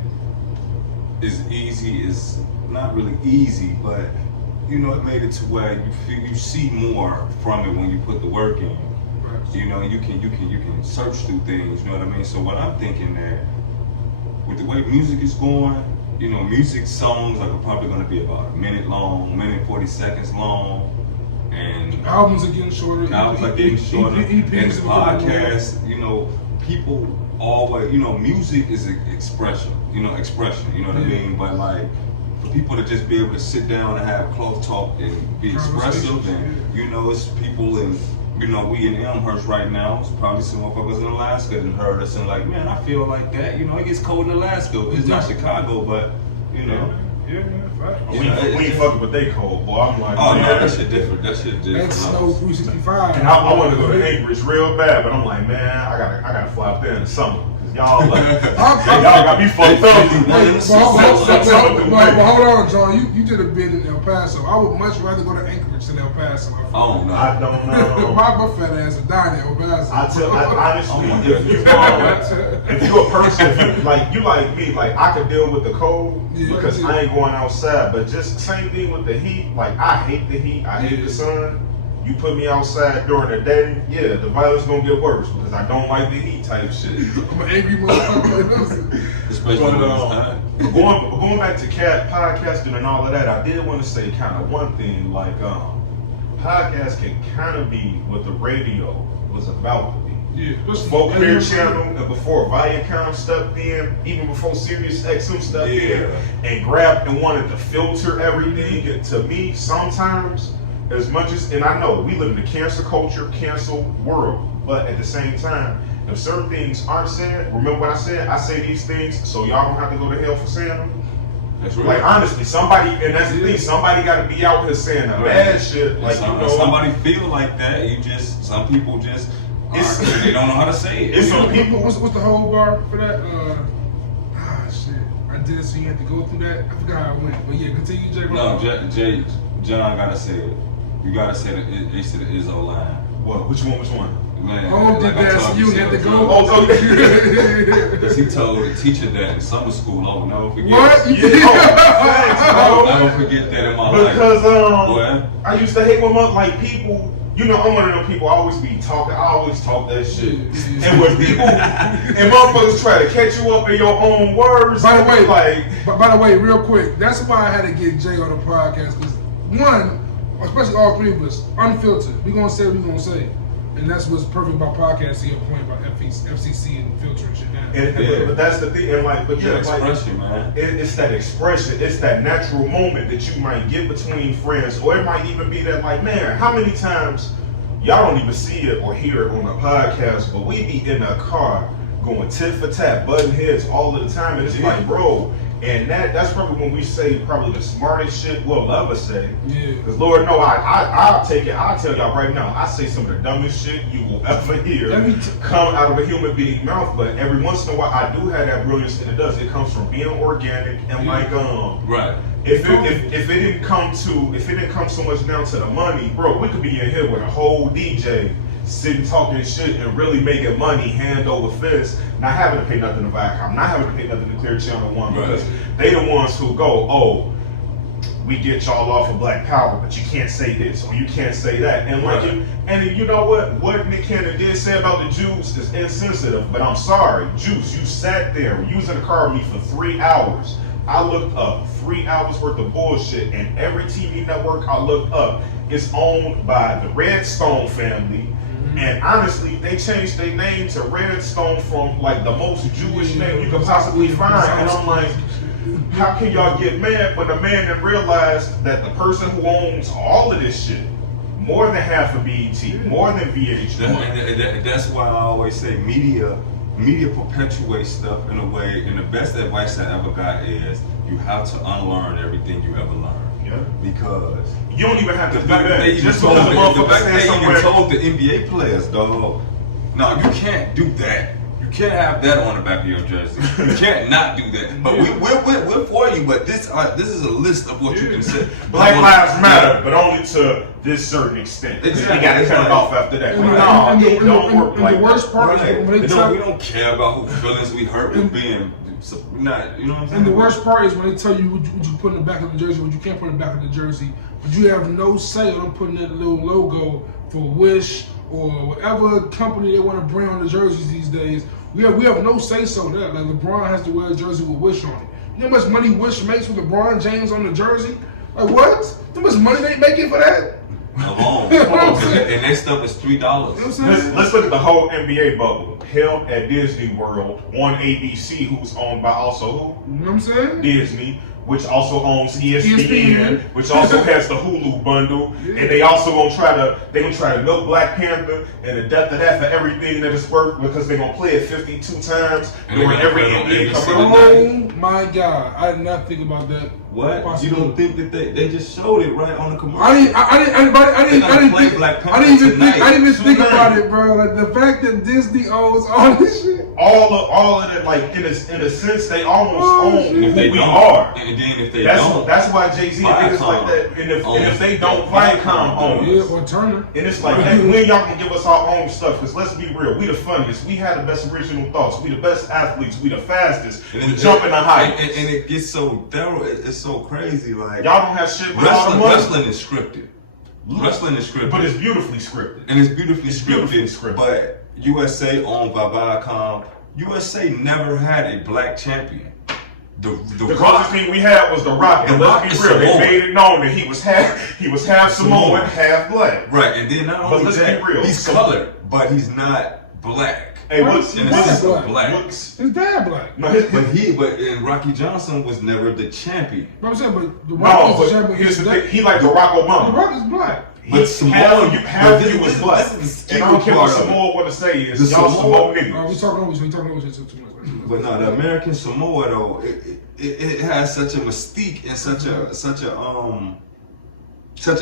as easy. It's not really easy, but you know, it made it to where you see more from it when you put the work in. You know, you can search through things, you know what I mean? So what I'm thinking that with the way music is going, you know, music songs are probably gonna be about 1 minute long, 1:40 long, and albums are getting shorter. And the podcast, you know, people always, you know, music is expression, you know what I mean? But like, for people to just be able to sit down and have close talk and be expressive, and you know, it's people in, you know, we in Elmhurst right now. It's probably some motherfuckers in Alaska that heard us and like, man, I feel like that. You know, it gets cold in Alaska. It's not Chicago, but you know. Yeah, man. We ain't fucking with they cold, boy. I'm like, oh no, that shit different. That's Snow 365. And I want to go to Anchorage real bad, but I'm like, man, I gotta fly up there in the summer. Y'all, like, y'all got me fucked up. But hold on, John. You did a bid in El Paso. I would much rather go to Anchorage than El Paso. Oh no, I don't know. My fat ass would die in El Paso. Honestly, if you're a person, like you like me, like I can deal with the cold because I ain't going outside. But just same thing with the heat. Like I hate the heat. I hate the sun. You put me outside during the day, yeah, the violence gonna get worse because I don't like the heat type shit. I'm an angry motherfucker. Especially but going back to podcasting and all of that, I did want to say kind of one thing, like podcast can kind of be what the radio was about to be. Yeah, before Clear Channel and before Viacom stepped in, even before Sirius XM stepped in and grabbed and wanted to filter everything. And to me, sometimes, as much as, and I know we live in a cancel culture, cancel world, but at the same time, if certain things aren't said, remember what I said? I say these things so y'all don't have to go to hell for saying them. That's right. Like honestly, somebody, and that's the thing, somebody got to be out here saying the bad shit. Like somebody feel like that. Some people just, they don't know how to say it. It's some people. What's the whole bar for that? Shit. I did it, so you had to go through that. I forgot how it went, but yeah, continue, Jay. No, John gotta say it. You gotta say it. They said it is online. What? Which one? Man, oh, like that. You had to go. Because he told the teacher that in summer school. I'll never forget. What? I'll never forget that in my life. Because I used to hate when like people. You know, I'm one of them people. I always be talking. I always talk that shit. And when people and motherfuckers try to catch you up in your own words. By the way, real quick, that's why I had to get Jay on the podcast. Because one, especially all three of us, unfiltered. We gonna say what we gonna say. And that's what's perfect about podcasting, your point about FCC and filtering shit down. But that's the thing, and expression, man. It's that expression, it's that natural moment that you might get between friends, or it might even be that, like, man, how many times y'all don't even see it or hear it on a podcast, but we be in a car going tit for tat, butting heads all the time, and it's like, bro, And that's probably when we say probably the smartest shit we'll ever say. Yeah. Because Lord, no, I'll take it. I'll tell y'all right now, I say some of the dumbest shit you will ever hear come out of a human being's mouth. But every once in a while, I do have that brilliance, and it does. It comes from being organic and like Right. If it didn't come so much down to the money, bro, we could be in here with a whole DJ sitting talking shit and really making money hand over fist, not having to pay nothing to Viacom, not having to pay nothing to Clear Channel 1 because they the ones who go, oh, we get y'all off of Black Power, but you can't say this or you can't say that. And like and you know what Nick Cannon did say about the Jews is insensitive, but I'm sorry, Juice, you sat there, you was in the car with me for 3 hours. I looked up 3 hours worth of bullshit, and every TV network I looked up is owned by the Redstone family. And honestly, they changed their name to Redstone from like the most Jewish name you could possibly find. And I'm like, how can y'all get mad when the man didn't realize that the person who owns all of this shit, more than half of BET, more than VH1. That's why I always say media perpetuates stuff in a way, and the best advice I ever got is you have to unlearn everything you ever learned. Yeah. Because you don't even have to the fact that they even told the NBA players, dog, no, you can't do that. You can't have that on the back of your jersey. You can't not do that. But we're for you. But this is a list of what you can say. Black lives matter, but only to this certain extent. Exactly. You got to cut it off after that. Don't work like the worst part is when they tell we don't care about who feelings we hurt with being. So not, you know what I'm saying? And the worst part is when they tell you what you put in the back of the jersey, what you can't put in the back of the jersey, but you have no say on putting that little logo for Wish or whatever company they want to bring on the jerseys these days. We have no say so there. Like LeBron has to wear a jersey with Wish on it. You know how much money Wish makes with LeBron James on the jersey? Like what? How much money they making for that? Alone. And that stuff is $3. You know what I'm saying? Let's look at the whole NBA bubble. Held at Disney World on ABC, who's owned by also who? You know what I'm saying? Disney, which also owns ESPN, which also has the Hulu bundle, and they also gonna try to milk Black Panther and the death of that for everything that it's worth because they're gonna play it 52 times during every NBA commercial. Oh my God, I did not think about that. What? You don't think that they just showed it right on the commercial? I didn't even think about it, bro. Like the fact that Disney owns all this shit. All of it, like in a sense, they almost own who we are. And then if they that's why Jay-Z is like that. And if they don't, Viacom owns. Yeah, or Turner. And it's like, when y'all can give us our own stuff? Because let's be real, we the funniest. We had the best original thoughts. We the best athletes. We the fastest. We jumping the heights. And it gets so thorough. It's so crazy. Like y'all don't have shit with all the money. Wrestling is scripted. Wrestling is scripted. But it's beautifully scripted. And it's beautifully scripted. But USA owned by Viacom. USA never had a black champion. The closest thing we had was The Rock, and let's be real, they made it known that he was half Samoan, half black. Right, and then not only that, he's colored, but he's not black. Hey, what's black? His dad black. No, but Rocky Johnson was never the champion. But I'm saying, but The Rock is the champion. Here's the thing, he like Barack Obama. The Rock is black. But Samoa, half of you was black. And I don't care what Samoa want to say is y'all Samoa niggas. We talking over shit too much. But no, the American Samoa though, it has such a mystique and such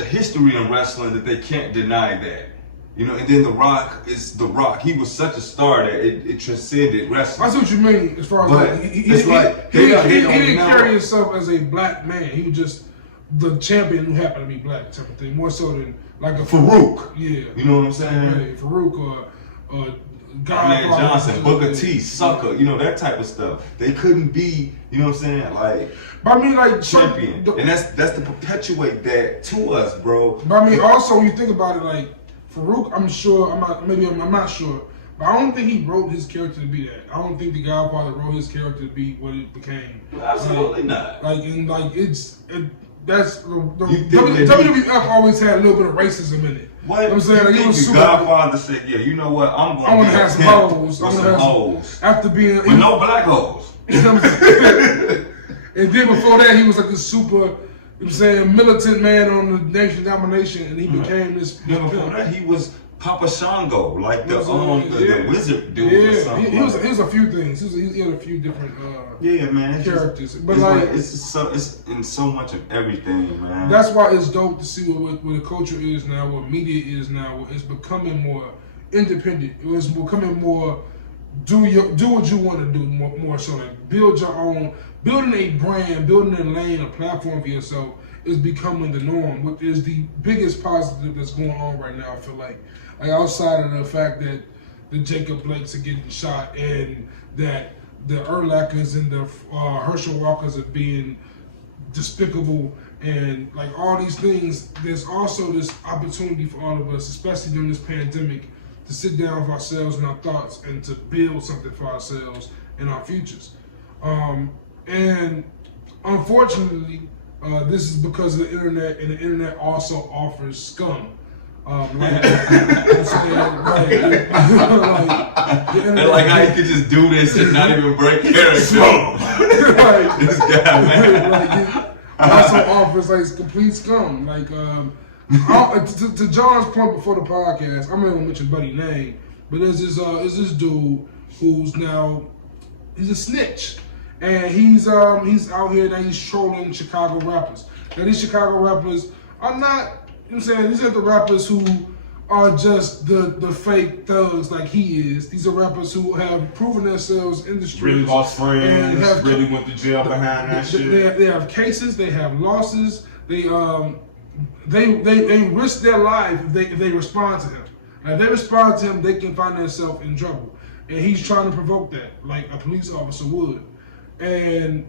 a history in wrestling that they can't deny that. You know, and then The Rock is The Rock. He was such a star that it transcended wrestling. I see what you mean as far as he didn't carry himself as a black man. He was just the champion who happened to be black type of thing, more so than like a Farouk. Yeah. You know what I'm saying? Yeah, Farouk or Man Johnson, Booker T, Sucker, you know, that type of stuff. They couldn't be, you know what I'm saying, like, but I mean, like champion. And that's to perpetuate that to us, bro. But I mean, also when you think about it, like Farouk, I'm not sure, but I don't think he wrote his character to be that. I don't think the Godfather wrote his character to be what it became. Absolutely not. Like, and like that's the WWF always had a little bit of racism in it. What? You know what I'm saying? Like, it was the Godfather said, yeah, you know what? I want to have some hoes. I want to have some hoes. After being with no black hoes. You know what I'm saying? And then before that, he was like a super, you know what I'm saying, militant man on the nation domination, and he became this. Before that, he was Papa Shango, like the wizard dude or something. He was a few things. He had a few different man, characters. But it's in so much of everything, man. That's why it's dope to see what the culture is now, what media is now. It's becoming more independent. It's becoming more do what you want to do more so. Like build your own, building a brand, building a lane, a platform for yourself is becoming the norm, which is the biggest positive that's going on right now. I feel like outside of the fact that the Jacob Blakes are getting shot and that the Urlachers and the Herschel Walkers are being despicable and like all these things, there's also this opportunity for all of us, especially during this pandemic, to sit down with ourselves and our thoughts and to build something for ourselves and our futures. And unfortunately, this is because of the internet, and the internet also offers scum. Like how you could just do this and not even break character. Like, this guy, man. Like, it also offers like complete scum. Like to John's point before the podcast, I'm not gonna mention Buddy's name, but there's this dude who's now he's a snitch. And he's out here now. He's trolling Chicago rappers. Now these Chicago rappers are not. You know what I'm saying, these are the rappers who are just the fake thugs like he is. These are rappers who have proven themselves in the streets. Really lost friends. Really went to jail behind that shit. They have cases. They have losses. They risk their life if they respond to him. Now, if they respond to him, they can find themselves in trouble. And he's trying to provoke that, like a police officer would. And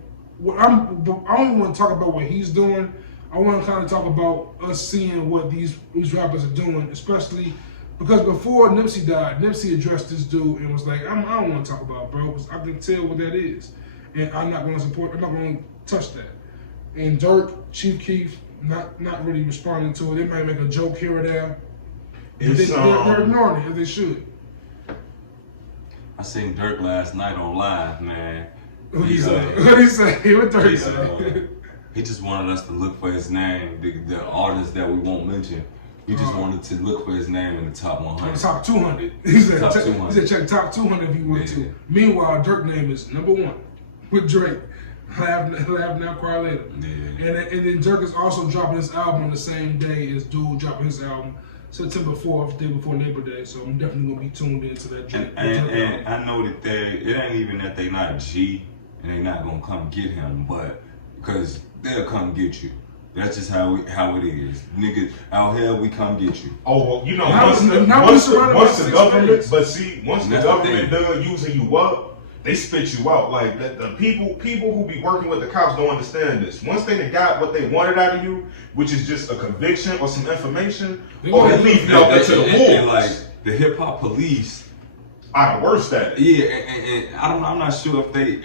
I don't want to talk about what he's doing. I want to kind of talk about us seeing what these rappers are doing, especially because before Nipsey died, Nipsey addressed this dude and was like, I don't want to talk about it, bro, because I can tell what that is. And I'm not going to touch that. And Dirk, Chief Keef, not really responding to it. They might make a joke here or there. They're ignoring it, as they should. I seen Dirk last night on Live, man. What did he say? What Dirk say? He just wanted us to look for his name, the artist that we won't mention. He just wanted to look for his name in the top 100. Top 200. He said, top 200. He said check top 200 if you want to. Meanwhile, Dirk's name is #1 with Drake. Laugh now, cry later. Yeah. And then Dirk is also dropping his album on the same day as Dude dropping his album, September 4th, day before Labor Day. So I'm definitely gonna be tuned into that Drake. And I know that it ain't even that they not G and they not gonna come get him, but because they'll come get you. That's just how it is. Niggas out here, we come get you. Oh, well, you know, once the government done using you up, they spit you out. Like the people who be working with the cops don't understand this. Once they got what they wanted out of you, which is just a conviction or some information, they leave you out to the wolves. Like the hip hop police are the worst at it. Yeah, and I'm not sure if they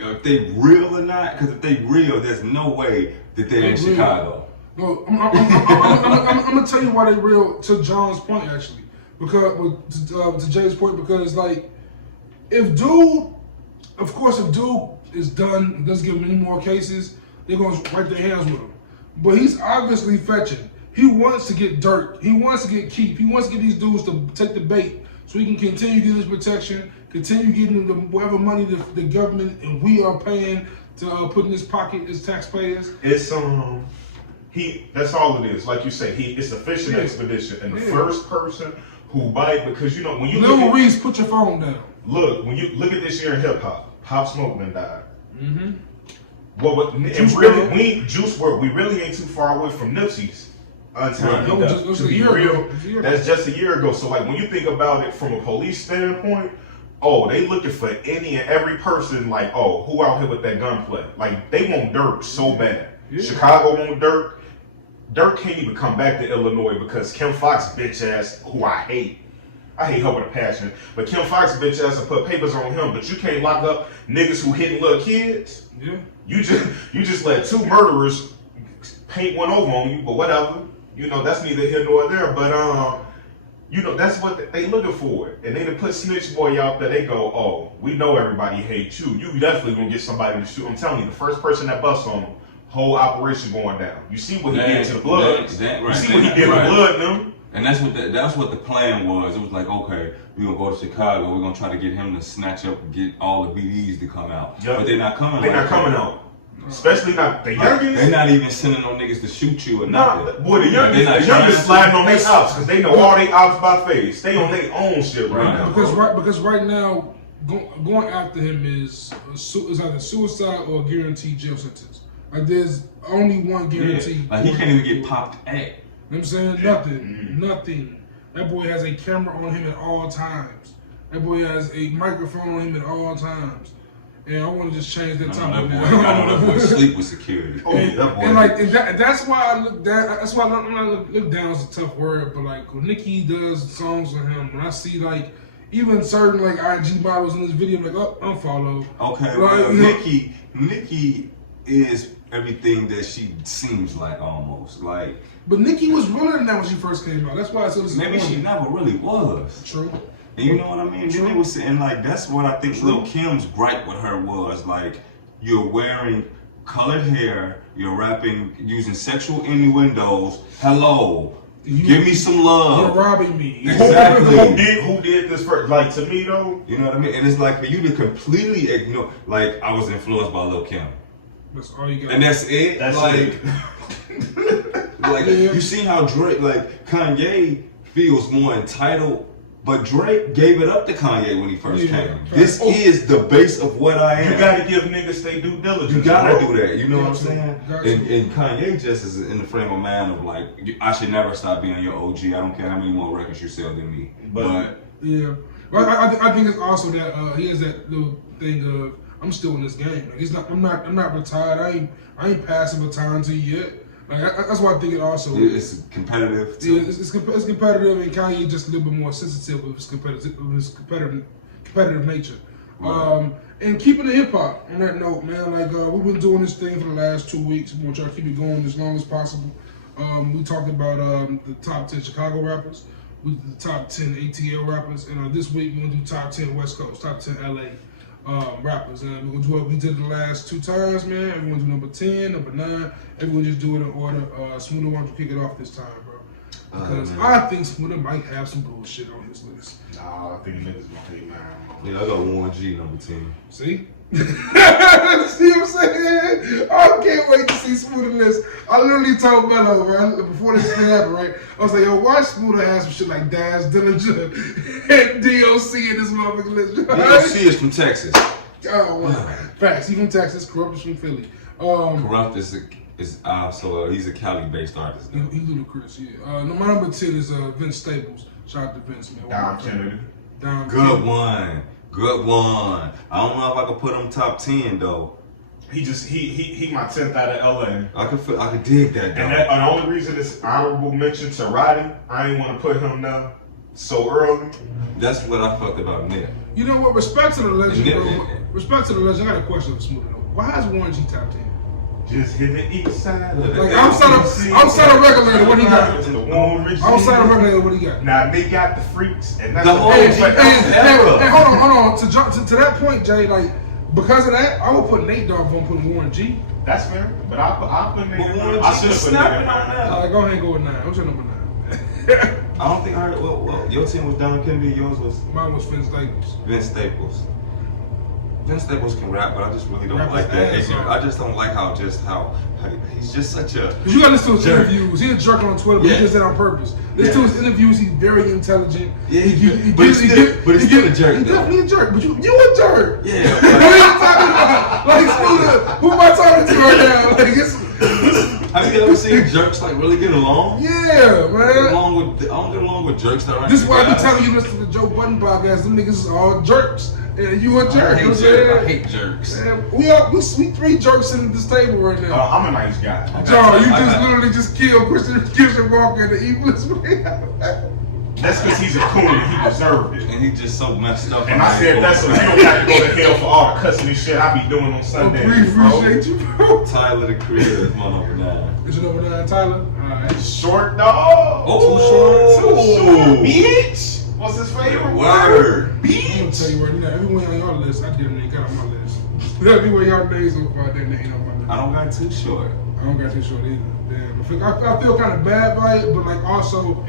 real or not. Because if they real, there's no way that they're in Chicago. No, I'm gonna tell you why they real. To John's point, actually, because to Jay's point, because like if Dude is done, doesn't give him any more cases, they're gonna wipe their hands with him. But he's obviously fetching. He wants to get Dirk. He wants to get Keith. He wants to get these dudes to take the bait so he can continue getting his protection, continue getting whatever money the government and we are paying to put in his pocket as taxpayers. It's that's all it is. Like you say, it's a fishing expedition, and the first person who bite, because you know when you Lil Reese, put your phone down. Look, when you look at this year in hip hop, Pop Smoke done died. Mm-hmm. Juice WRLD, we really ain't too far away from Nipsey's. To be real, that's just a year ago. So like when you think about it from a police standpoint, they looking for any and every person. Like, who out here with that gunplay? Like they want Dirk so bad. Yeah. Chicago want Dirk. Dirk can't even come back to Illinois because Kim Fox bitch ass, who I hate her with a passion, but Kim Fox bitch ass will put papers on him, but you can't lock up niggas who hitting little kids. Yeah. You just let two murderers paint one over on you, but whatever. You know, that's neither here nor there, but you know, that's what they looking for. And they done put Snitch Boy out there, they go, we know everybody hates you. You definitely gonna get somebody to shoot. I'm telling you, the first person that busts on them, whole operation going down. You see what he did to the blood. You see what he did to the blood in them. And that's what the plan was. It was like, okay, we're gonna go to Chicago. We're gonna try to get him to snatch up, get all the BDs to come out. Yep. But they're not coming. They're not coming out. Especially not the youngest. They're not even sending no niggas to shoot you or Nah, nothing. boy, the youngest sliding on their outs because they know all they outs by face. They on their own shit right now. Because right now, going after him is either suicide or a guaranteed jail sentence. Like there's only one guarantee. Yeah. Like he can't even get popped at. You know what I'm saying? Nothing. That boy has a camera on him at all times. That boy has a microphone on him at all times. And I want to just change that topic now. That boy sleep with security. That's why I look down. That's why I'm not look down is a tough word, but like when Nicki does songs with him, when I see like even certain like IG models in this video, I'm like, oh, unfollow. Okay, like, well, Nicki is everything that she seems like almost like. But Nicki was realer than that when she first came out. That's why I said this. Maybe she never really was. True. And you know what I mean? Then they was saying like that's what I think Lil Kim's gripe with her was like you're wearing colored hair, you're rapping using sexual innuendos. Hello. Give me some love. You're robbing me. Exactly. Who did this first? Like to me though. You know what I mean? And it's like for you to completely ignore like I was influenced by Lil Kim. That's all you got. And that's it. That's like it. like you see how Drake like Kanye feels more entitled. But Drake gave it up to Kanye when he first came. This is the base of what I am. You gotta give niggas their due diligence. You gotta do that. You know what I'm saying? And Kanye just is in the frame of mind of like, I should never stop being your OG. I don't care how many more records you sell than me. But yeah, well, I think it's also that he has that little thing of I'm still in this game. Like it's not. I'm not retired. I ain't passing baton to you yet. Like that's why I think it also it's competitive too. Yeah, it's competitive, and Kanye just a little bit more sensitive of his competitive nature. Right. And keeping the hip hop on that note, man. Like we've been doing this thing for the last 2 weeks. We want to try to keep it going as long as possible. We talked about the top 10 Chicago rappers, we did the top 10 ATL rappers, and this week we're gonna do top 10 West Coast, top 10 LA. Rappers, and we're gonna do what we did the last 2 times, man. Everyone's do number 10, number 9. Everyone just do it in order. Smooda, why don't you kick it off this time, bro? Because I think Smooda might have some bullshit on his list. Nah, I think niggas gonna take mine. Yeah, I got Warren G number 10. See? See what I'm saying? I can't wait to see Smooda list. I literally told Mello, right, before this thing happened, right? I was like, yo, why Smooda has some shit like Daz Dillinger and DOC in this motherfucking list? DOC is from Texas. Oh, wow. Facts. He from Texas, Corrupt is from Philly. Corrupt is he's a Cali-based artist. He's ludicrous, yeah. My number 10 is Vince Staples. Shout out to Vince, man. Dom Kennedy. Good one. I don't know if I could put him top 10 though. He my 10th out of LA. I could dig that though. And the only reason it's honorable mention to Roddy, I ain't want to put him down so early. That's what I felt about Nick. You know what? Respect to the legend, bro. Respect to the legend. I got a question for Smooda though. Why is Warren G top 10? Just hit the east side. Like outside of regulator, what he got? Outside of regulator, what he got? Now they got the freaks, and that's the whole era. Hey, hold on. To that point, Jay, like because of that, I would put Nate Dogg on putting Warren G. That's fair, but I'll put Nate. I should have put Nate on that. Go ahead and go with 9. What's your number 9? I don't think I heard. Well, your team was Dom Kennedy. Yours was. Mine was Vince Staples. Vince Staples can rap, but I just really don't like that. I just don't like how he's just such a. Cause you gotta listen to his interviews. He's a jerk on Twitter, but he does that on purpose. Listen to his interviews. He's very intelligent. Yeah, but he's still a jerk. He's definitely a jerk. But you a jerk. Yeah. What are you talking about? Like Smooda, who am I talking to right now? Like have you ever seen jerks like really get along? Yeah, man. I don't get along with jerks that right. This is why I be telling you listen to the Joe Budden podcast. Them niggas is all jerks. And you a jerk. I hate jerks. Man, we 3 jerks in this table right now. I'm a nice guy. John, you literally just killed Christian Walker and the Evilest. That's because he's a coon and he deserved it. And he just so messed up. And I said that's so you don't have to go to hell for all the cussing and shit I be doing on Sunday. Appreciate you, bro. Tyler the Creator is my number 9. Is your number 9 Tyler? Alright. Short dog. Oh, too short. Bitch. What's his favorite word? Bitch. I'm gonna tell you right now, everyone on y'all list, I didn't even got on my list. Everywhere y'all names so far, they ain't on my list. I don't got too short. I don't got too short either. Damn. I feel kind of bad by it, but like also,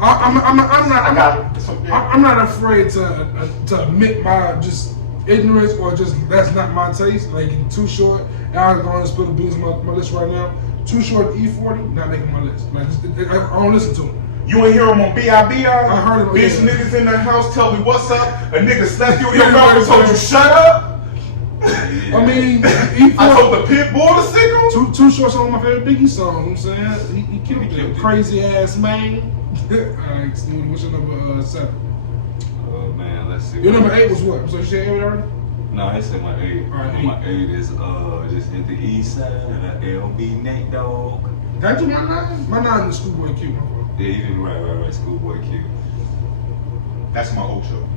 I'm not. It's okay. I'm not afraid to admit my just ignorance or just that's not my taste. Like Too Short, and I'm going to spill the beans on my list right now. Too Short, E40, not making my list. Like I don't listen to him. You ain't hear him on B.I.B.I.? I heard him. Bitch, Yeah. niggas in the house tell me what's up. A nigga slapped you in your mouth and told you shut up. I mean, E40. I told the pit bull to signal. Too Short's one of my favorite Biggie songs. You know what I'm saying? He killed it. Crazy ass man. Alright, what's your number 7? Oh man, let's see. Your number 8 was what? So you said 8 already? No, I said my 8. Alright, My 8 is just hit the east side of LB Nate Dogg. Did I do my 9? My 9 is Schoolboy Q. My fault. Yeah, you did right. Schoolboy Q. That's my Ocho.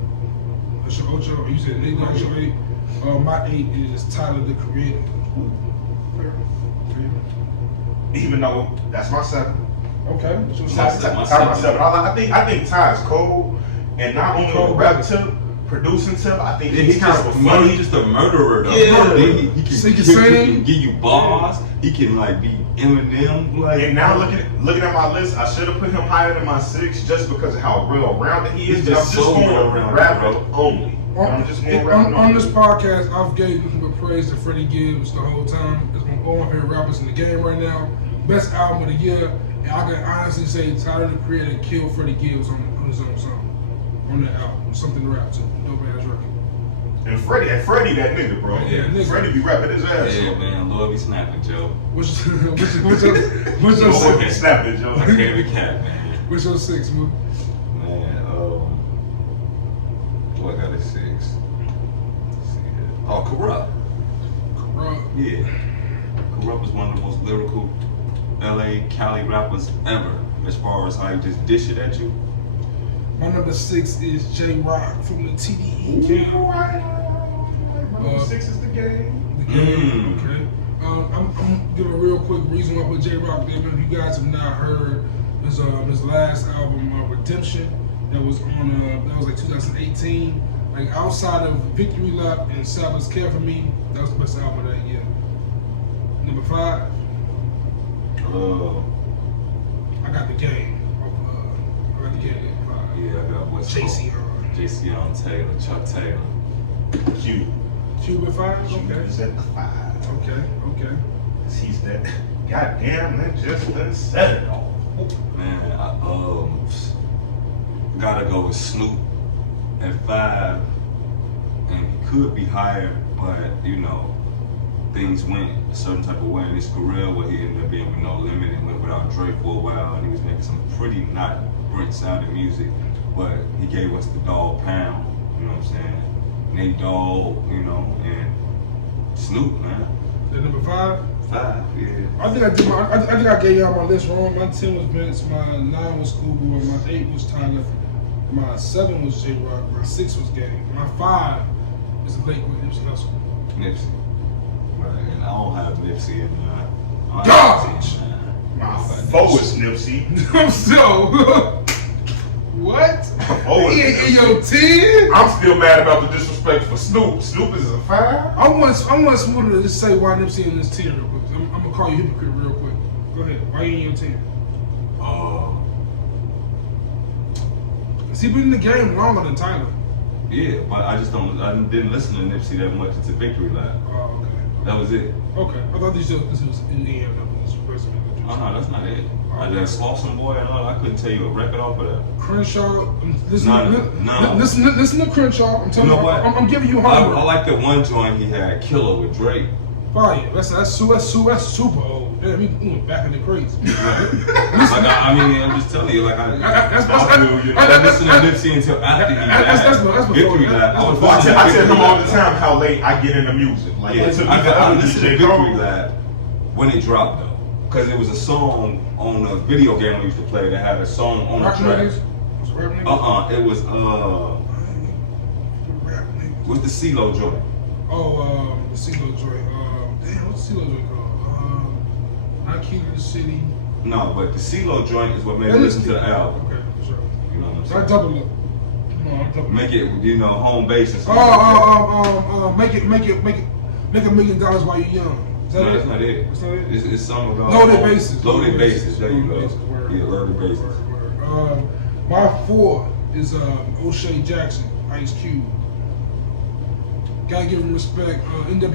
That's your Ocho. You said 8. That's your 8. My 8 is Tyler the Creator. Even though that's my 7. Okay. That's your That's 7. my Ty 7. I think Ty's cold, and not only Cold. on rap tip, producing tip. I think Yeah, he's he's kind just of a funny. he's just a murderer though. Yeah. He can So he can he sing. give you bars. He can like be Eminem. Like And now looking at my list, I should have put him higher than my 6 just because of how real-rounded he is. He's But I'm just just so going well-rounded, rapping bro. only. I'm just going rapping on only. this podcast, I've gave nothing but praise to Freddie Gibbs the whole time. It's one of my favorite rappers in the game right now. Best album of the year. And I can honestly say Tyler the Creator killed Freddie Gibbs on his own song. On that album. Something to rap to. Dope ass record. And Freddie, that nigga, bro. Yeah, nigga. Freddie be rapping his ass yeah, off. man, Lord be snapping, Joe. What's your Lord be snapping, Joe. I can't be cat, man. What's your 6, man? Man, what got a 6? Let's see here. Oh, Corrupt. Corrupt. Yeah. Corrupt is one of the most lyrical LA Cali rappers ever. As far as how he just dish it at you. My number 6 is J-Rock from the TDE camp. Number 6 is the game. The game. Okay. I'm gonna give a real quick reason why I put J-Rock there. But if you guys have not heard his last album, Redemption, that was like 2018. Like outside of Victory Lap and Salvador's Care for Me, that was the best album of that year. Number 5, I got the game. I got the game at 5. Yeah, I got what's JC on Taylor, Chuck Taylor. Q. Cube at 5? Q Okay. is at the 5. Okay. He's that. Goddamn, that just done said it all. Man, I gotta go with Snoop at 5, and he could be higher, but you know, things went a certain type of way in his career where he ended up being with No Limit and went without Drake for a while, and he was making some pretty not Brent sounding music, but he gave us the Dog Pound, you know what I'm saying? Nate Dogg, you know, and Snoop, man. Then number 5. 5, yeah. I think I gave y'all my list wrong. My 10 was Vince, my 9 was Schoolboy, my 8 was Tyler, my 7 was J-Rock, my 6 was Game. My 5 is the late with Nipsey Hussle. Nipsey. Right, and I don't have Nipsey in there. Garbage! My 4 is Nipsey. I'm so what? Oh, He ain't in your 10? I'm still mad about the disrespect for Snoop. Snoop is a 5. I want Smooda to just say why Nipsey in this 10 real quick. I'm gonna call you hypocrite real quick. Go ahead. Why you in your 10? Has he been in the game longer than Tyler? Yeah, but I didn't listen to Nipsey that much until Victory Lap. Oh, okay. That was it. Okay. I thought this was in the end of this resume. Oh no, that's not it. I just Slauson Boy and all. I couldn't tell you a record off of that. Crenshaw, listen to Crenshaw. I'm telling You know what? I'm giving you I homework. like the one joint he had, Killer with Drake. Fire. That's super old. Damn, he went back in the crazy. I mean, I'm just telling you, like I didn't listen to Nipsey until after he that's Victory before. Lap. I was I tell listening to him all the Victory time how late I get into music. Like, Yeah, it took me I forever to listened to J. Victory Cole. Lap when it dropped though, because it was a song on a video game I used to play that had a song on the Rap track. niggas? Was it rap niggas? It was Rap niggas. what's the CeeLo joint? Oh, the CeeLo joint. Damn, what's the CeeLo joint called? Not Key to the City. No, but the CeeLo joint is what made me listen to the album. Okay, for sure. You know what I'm Not saying? Double Up. No, I'm Double Up. Make it, you know, home base and stuff. Like that. Make $1 million while you're young. Is that No, it? that's not it. That's not it? It's something about Loaded Bases. Loaded bases. There you go. Word. Yeah, loaded bases. Word. My 4 is O'Shea Jackson, Ice Cube. Gotta give him respect.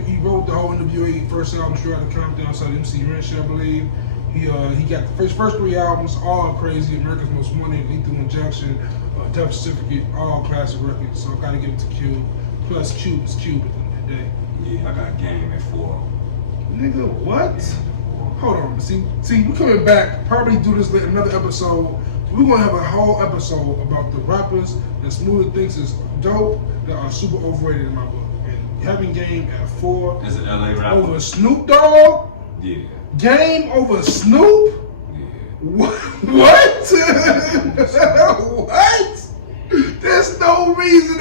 He wrote the whole NWA first album straight out of Compton outside MC Ranch, I believe. He got the first 3 albums, all crazy. America's Most Wanted, Lethal Injection, Death Certificate, all classic records. So I gotta give it to Cube. Plus Cube is Cube at the end of the day. Yeah, I got Game at 4. Nigga, what? Hold on. See, we're coming back. Probably do this in another episode. We're gonna have a whole episode about the rappers that Smooda thinks is dope that are super overrated in my book. And having Game at 4 Is it LA rapper? over Snoop Dogg. Yeah. Game over Snoop. Yeah. What? What? There's no reason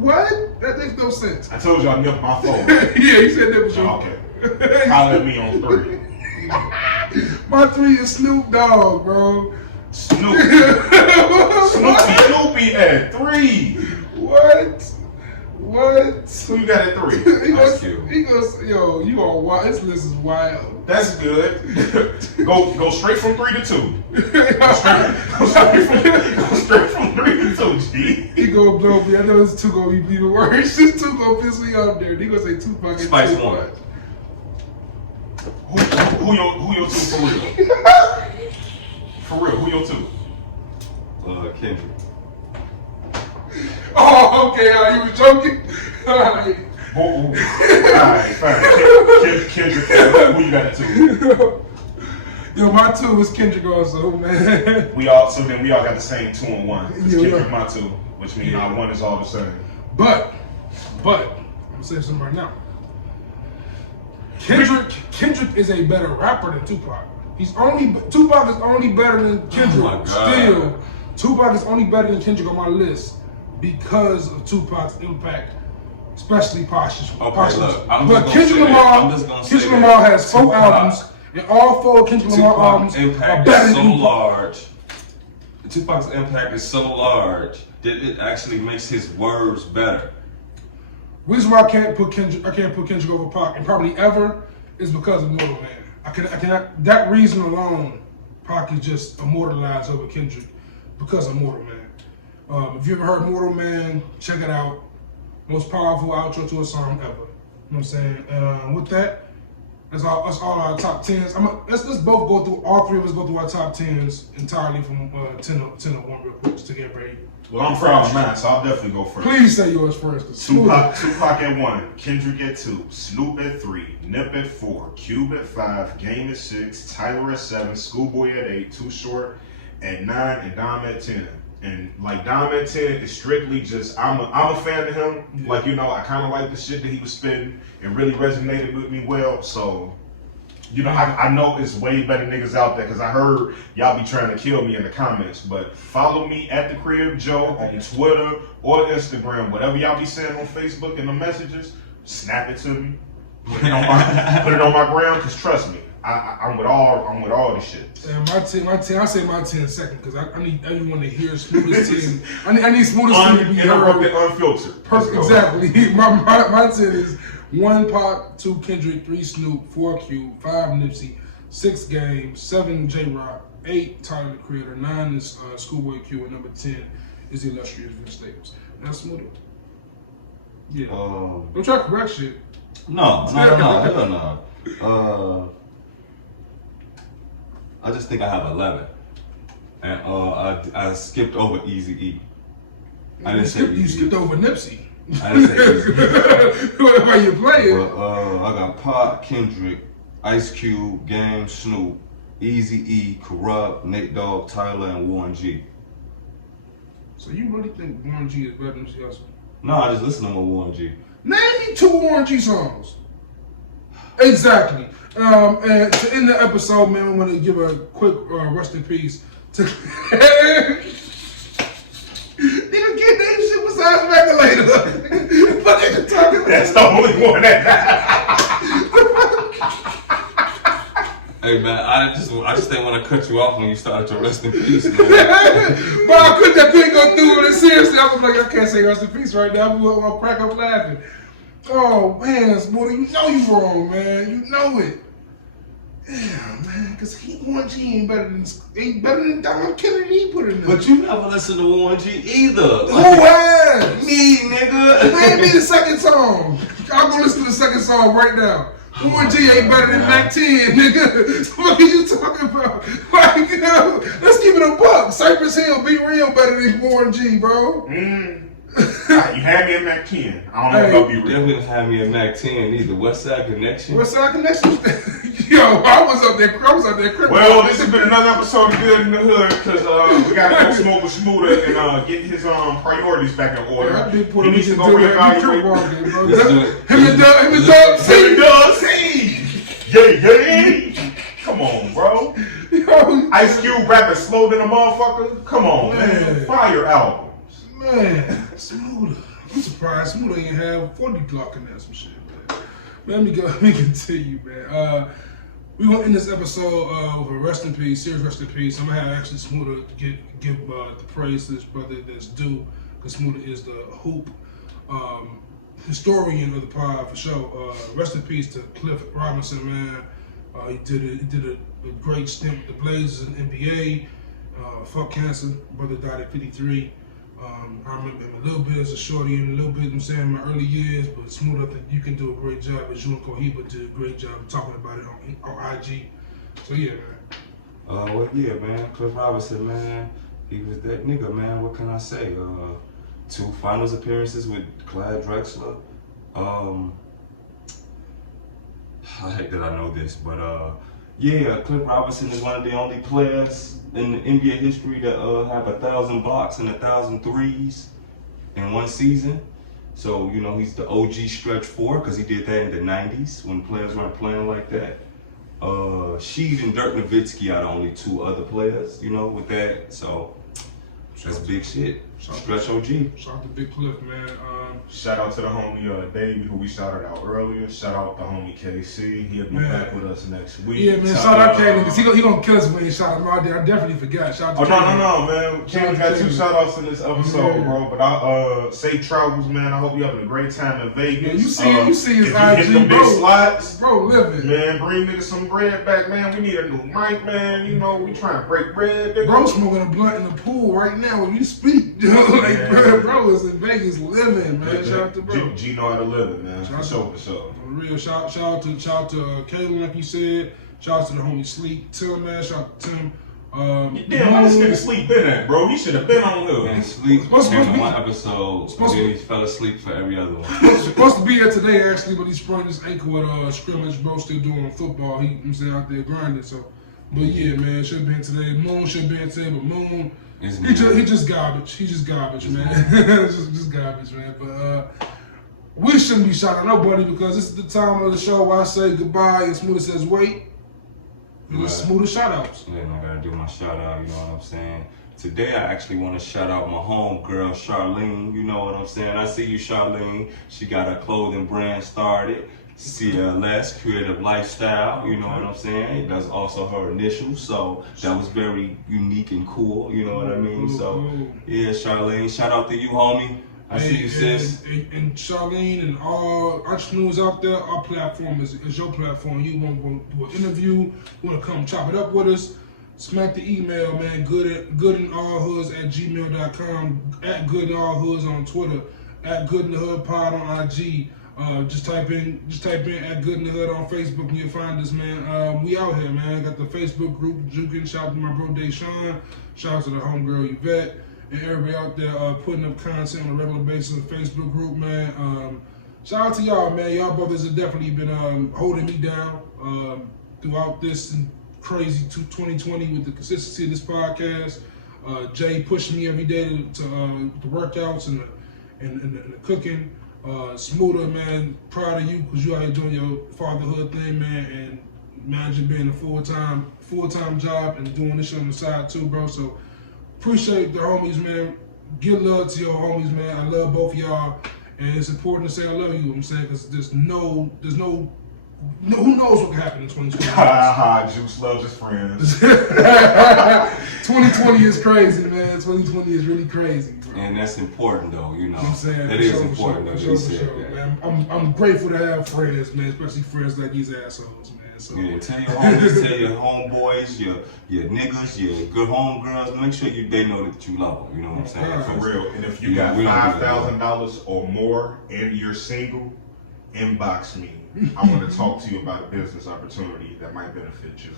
what? That makes no sense. I told you I milked my phone. Yeah, he said that was your Okay. Holler at me on 3. My 3 is Snoop Dogg, bro. Snoopy at 3. What? Who you got at 3? He goes, yo, you are wild. This list is wild. That's good. go straight from 3 to 2. Go straight from 3 to 2, G. He gonna blow me. I know this 2 gonna be the worst. This 2 gonna piss me off there. He gonna say Tupac. Spice One. Who your 2 for real? For real, who your 2? Kendrick. Oh, okay. You was joking. All right. Alright, fine. Kendrick, who you got at 2? Yo, my 2 is Kendrick also, man. Then we all got the same 2 and 1. It's Yeah, Kendrick right. my 2, which means our 1 is all the same. But, I'm gonna say something right now. Kendrick is a better rapper than Tupac. Tupac is only better than Kendrick. Oh my God. Still, Tupac is only better than Kendrick on my list because of Tupac's impact, especially Posture. Okay, look, But Kendrick Lamar has 4 albums, and all 4 Kendrick Lamar albums are impact better is than so Tupac. large. Tupac's impact is so large that it actually makes his words better. Reason why I can't put Kendrick over Pac, and probably ever, is because of Mortal Man. I cannot. That reason alone, Pac is just immortalized over Kendrick because of Mortal Man. If you ever heard Mortal Man, check it out. Most powerful outro to a song ever. You know what I'm saying? With that, that's all our top 10s. Let's both go through. All 3 of us go through our top 10s entirely from 10 to 1 real quick, just to get ready. Well, I'm proud of mine, so I'll definitely go first. Please say yours first. Tupac at 1, Kendrick at 2, Snoop at 3, Nip at 4, Cube at 5, Game at 6, Tyler at 7, Schoolboy at 8, Too Short at 9, and Dom at 10. And like Dom at 10 is strictly just I'm a fan of him. Yeah. Like, you know, I kind of like the shit that he was spitting and really resonated with me well. So, you know, I know it's way better niggas out there because I heard y'all be trying to kill me in the comments. But follow me at the Crib Joe on Twitter or Instagram. Whatever y'all be saying on Facebook in the messages, snap it to me. Put it on my gram, because trust me, I'm with all this shit. And my 10, I say my 10 second because I need everyone to hear Smooda's team. I need Smooda's team to be heard. Uninterrupted, unfiltered. Perfect, exactly. My 10 is 1 Pac, 2 Kendrick, 3 Snoop, 4 Cube, 5 Nipsey, 6 Game, 7 J-Rock, 8 Tyler the Creator, 9 is Schoolboy Q, and number 10 is the illustrious Vince Staples. That's Smooda. Yeah. Don't try to correct shit. No, hell no. I just think I have 11, and I skipped over Eazy-E. I didn't say You skipped over Nipsey. I didn't say Eazy-E. While you playing? I got Pac, Kendrick, Ice Cube, Game, Snoop, Eazy-E, Corrupt, Nate Dogg, Tyler, and Warren G. So you really think Warren G is better than Nipsey Hussle? No, I just listen to Warren G. Name me 2 Warren G songs. Exactly. And to end the episode, man, I'm gonna give a quick rest in peace to nigga get that shit besides regulator. But nigga talking. That's the only one that. Hey man, I just didn't want to cut you off when you started to rest in peace, man. But I couldn't go through with it seriously. I was like, I can't say rest in peace right now. I'm gonna crack up laughing. Oh man, Smooda, you know you wrong, man. You know it. Yeah, man, because Warren G ain't better than Don Kennedy. He put in there. But you never listen to Warren G either. Who has? Me, nigga. Name me the second song. I'm gonna listen to the second song right now. Warren G ain't better than Mac 10, nigga. What are you talking about? Like, you know, let's keep it a buck. Cypress Hill, Be Real better than Warren G, bro. You had me at Mac 10. I don't know if Be Real. Definitely had me at Mac 10 either. West Side Connection. West Side Connection? Yo, I was up there crippled. Well, this has been another episode of Good in the Hood because we got to go smoke with Smooda and get his priorities back in order. Yeah, I did put he him needs to in go reevaluate. Him and Doug C. Yeah. Come on, bro. Yo, Ice Cube rapping slow than a motherfucker. Come on, man. Fire albums. Man, Smooda. I'm surprised Smooda ain't have 40 Glock in there some shit, man. Let me continue, man. We gonna end this episode with a rest in peace, serious rest in peace. I'm gonna have actually Smooda give the praise to this brother that's due, because Smooda is the hoop historian of the pod for sure. Rest in peace to Cliff Robinson, man. He did a great stint with the Blazers in the NBA. Fuck cancer. Brother died at 53. I remember him a little bit as a shorty and a little bit, I'm saying, in my early years, but Smooda, I think you can do a great job, as you and Cohiba did a great job of talking about it on IG. So yeah, man. Well, yeah, man. Cliff Robinson, man. He was that nigga, man. What can I say? 2 finals appearances with Clyde Drexler. I hate that I know this, but yeah, Cliff Robinson is one of the only players in the NBA history to have 1,000 blocks and 1,000 threes in one season. So, you know, he's the OG stretch 4 because he did that in the 90s when players weren't playing like that. Sheed and Dirk Nowitzki are the only 2 other players, you know, with that. So, that's big shit. Stretch OG. Shout out to Big Cliff, man. Shout out to the homie Davey, who we shouted out earlier. Shout out the homie KC. He'll be back with us next week. Yeah, man. Shout out Kaden, because he gonna kill us when he shout him out there. I definitely forgot. Shout out to no, man. Kaden got 2 shout outs in this episode, bro. But I safe travels, man. I hope you having a great time in Vegas. Yeah, you see his IG, hit them big slots, bro, living. Man, bring niggas some bread back, man. We need a new mic, man. You know, we trying to break bread. Nigga. Bro, smoking a blunt in the pool right now when you speak. Like, bro is in Vegas living, man. Shout out to bro. G know how to live it, man. For sure. For real. Shout out to Kaylin, like you said. Shout out to the homie Sleep. Tim, man. Shout out to Tim. Damn, why this nigga Sleep been at, bro? He should have been on Hood. And Sleep came in one episode, and then he fell asleep for every other one. Supposed to be here today, actually, but he sprained his ankle at scrimmage. Bro still doing football. He's out there grinding, so. But yeah, man, should have been today. Moon should have been today, but Moon, he just garbage. He just garbage, man. just garbage, man. But we shouldn't be shouting out nobody because this is the time of the show where I say goodbye and Smooda says wait. It's Smooda shout outs. Yeah, I gotta do my shout out, you know what I'm saying? Today I actually want to shout out my home girl, Charlene, you know what I'm saying? I see you, Charlene. She got a clothing brand started. CLS, Creative Lifestyle, you know what I'm saying? That's also her initials, so that was very unique and cool, you know what I mean? So, yeah, Charlene, shout out to you, homie. I see you, sis. And Charlene and all entrepreneurs out there, our platform is your platform. You want to do an interview, you want to come chop it up with us, smack the email, man, goodinallhoods@gmail.com, @goodinallhoods on Twitter, @goodinthehoodpod on IG. Just type in @goodinthehood on Facebook and you'll find us, man. We out here, man. Got the Facebook group, Jukin. Shout out to my bro Deshaun. Shout out to the homegirl Yvette. And everybody out there putting up content on a regular basis in the Facebook group, man. Shout out to y'all, man. Y'all brothers have definitely been holding me down throughout this crazy 2020 with the consistency of this podcast. Jay pushed me every day to the workouts and the cooking. Smooda, man, proud of you because you out here doing your fatherhood thing, man, and imagine being a full-time job and doing this shit on the side too, bro. So appreciate the homies, man. Give love to your homies, man. I love both of y'all, and it's important to say I love you. I'm saying because there's no, who knows what can happen in 2020. Juice loves his friends. 2020 is crazy, man. 2020 is really crazy, bro. And that's important, though, you know. I'm saying that is important, though. Man. I'm grateful to have friends, man, especially friends like these assholes, man. So. Yeah, tell your homies, tell your homeboys, your niggas, your good homegirls. Make sure they know that you love them. You know what I'm saying? For real. And if you Yeah, got we don't do that. $5,000 or more and you're single, inbox me. I want to talk to you about a business opportunity that might benefit you.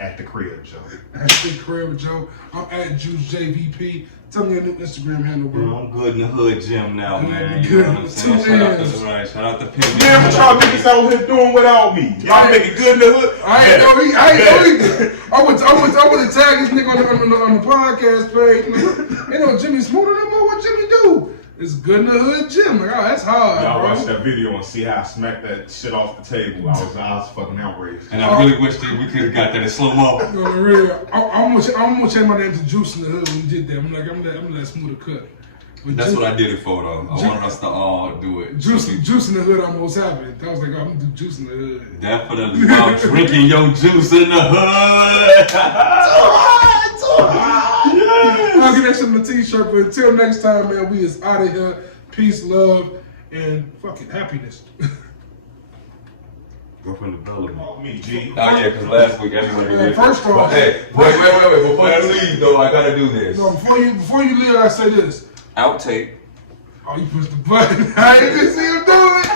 At the crib, Joe. At the crib, Joe. I'm at JuiceJVP. Tell me your new Instagram handle, bro. I'm good in the hood, Jim. Now, man. You Good. know what I'm saying? Shout out to Pimp. Man, what y'all niggas out here doing without me? Y'all make it good in the hood. I ain't know either. I would tag this nigga on the podcast page. You know, Jimmie Smooda, no more. What Jimmy do? It's good in the hood, Jim. Like, oh, that's hard, Y'all bro. watch that video and see how I smacked that shit off the table. I was fucking outraged. And I really wish that we could have got that in slow mo. On the real, I'm gonna change my name to Juice in the Hood when you did that. I'm gonna let Smooda cut. But That's what I did it for, though. I wanted us to all do it. Juice in the Hood almost happened. I was like, oh, I'm gonna do Juice in the Hood. Definitely about drinking your juice in the hood. I'll get that shit on the t-shirt, but until next time, man, we is out of here. Peace, love, and fucking happiness. Go from the belly. Me, G. Oh yeah, because last week everybody did. First off, hey, wait. Before you leave, though, I gotta do this. No, before you leave, I say this. Outtake. Oh, you pushed the button. I didn't see him do it.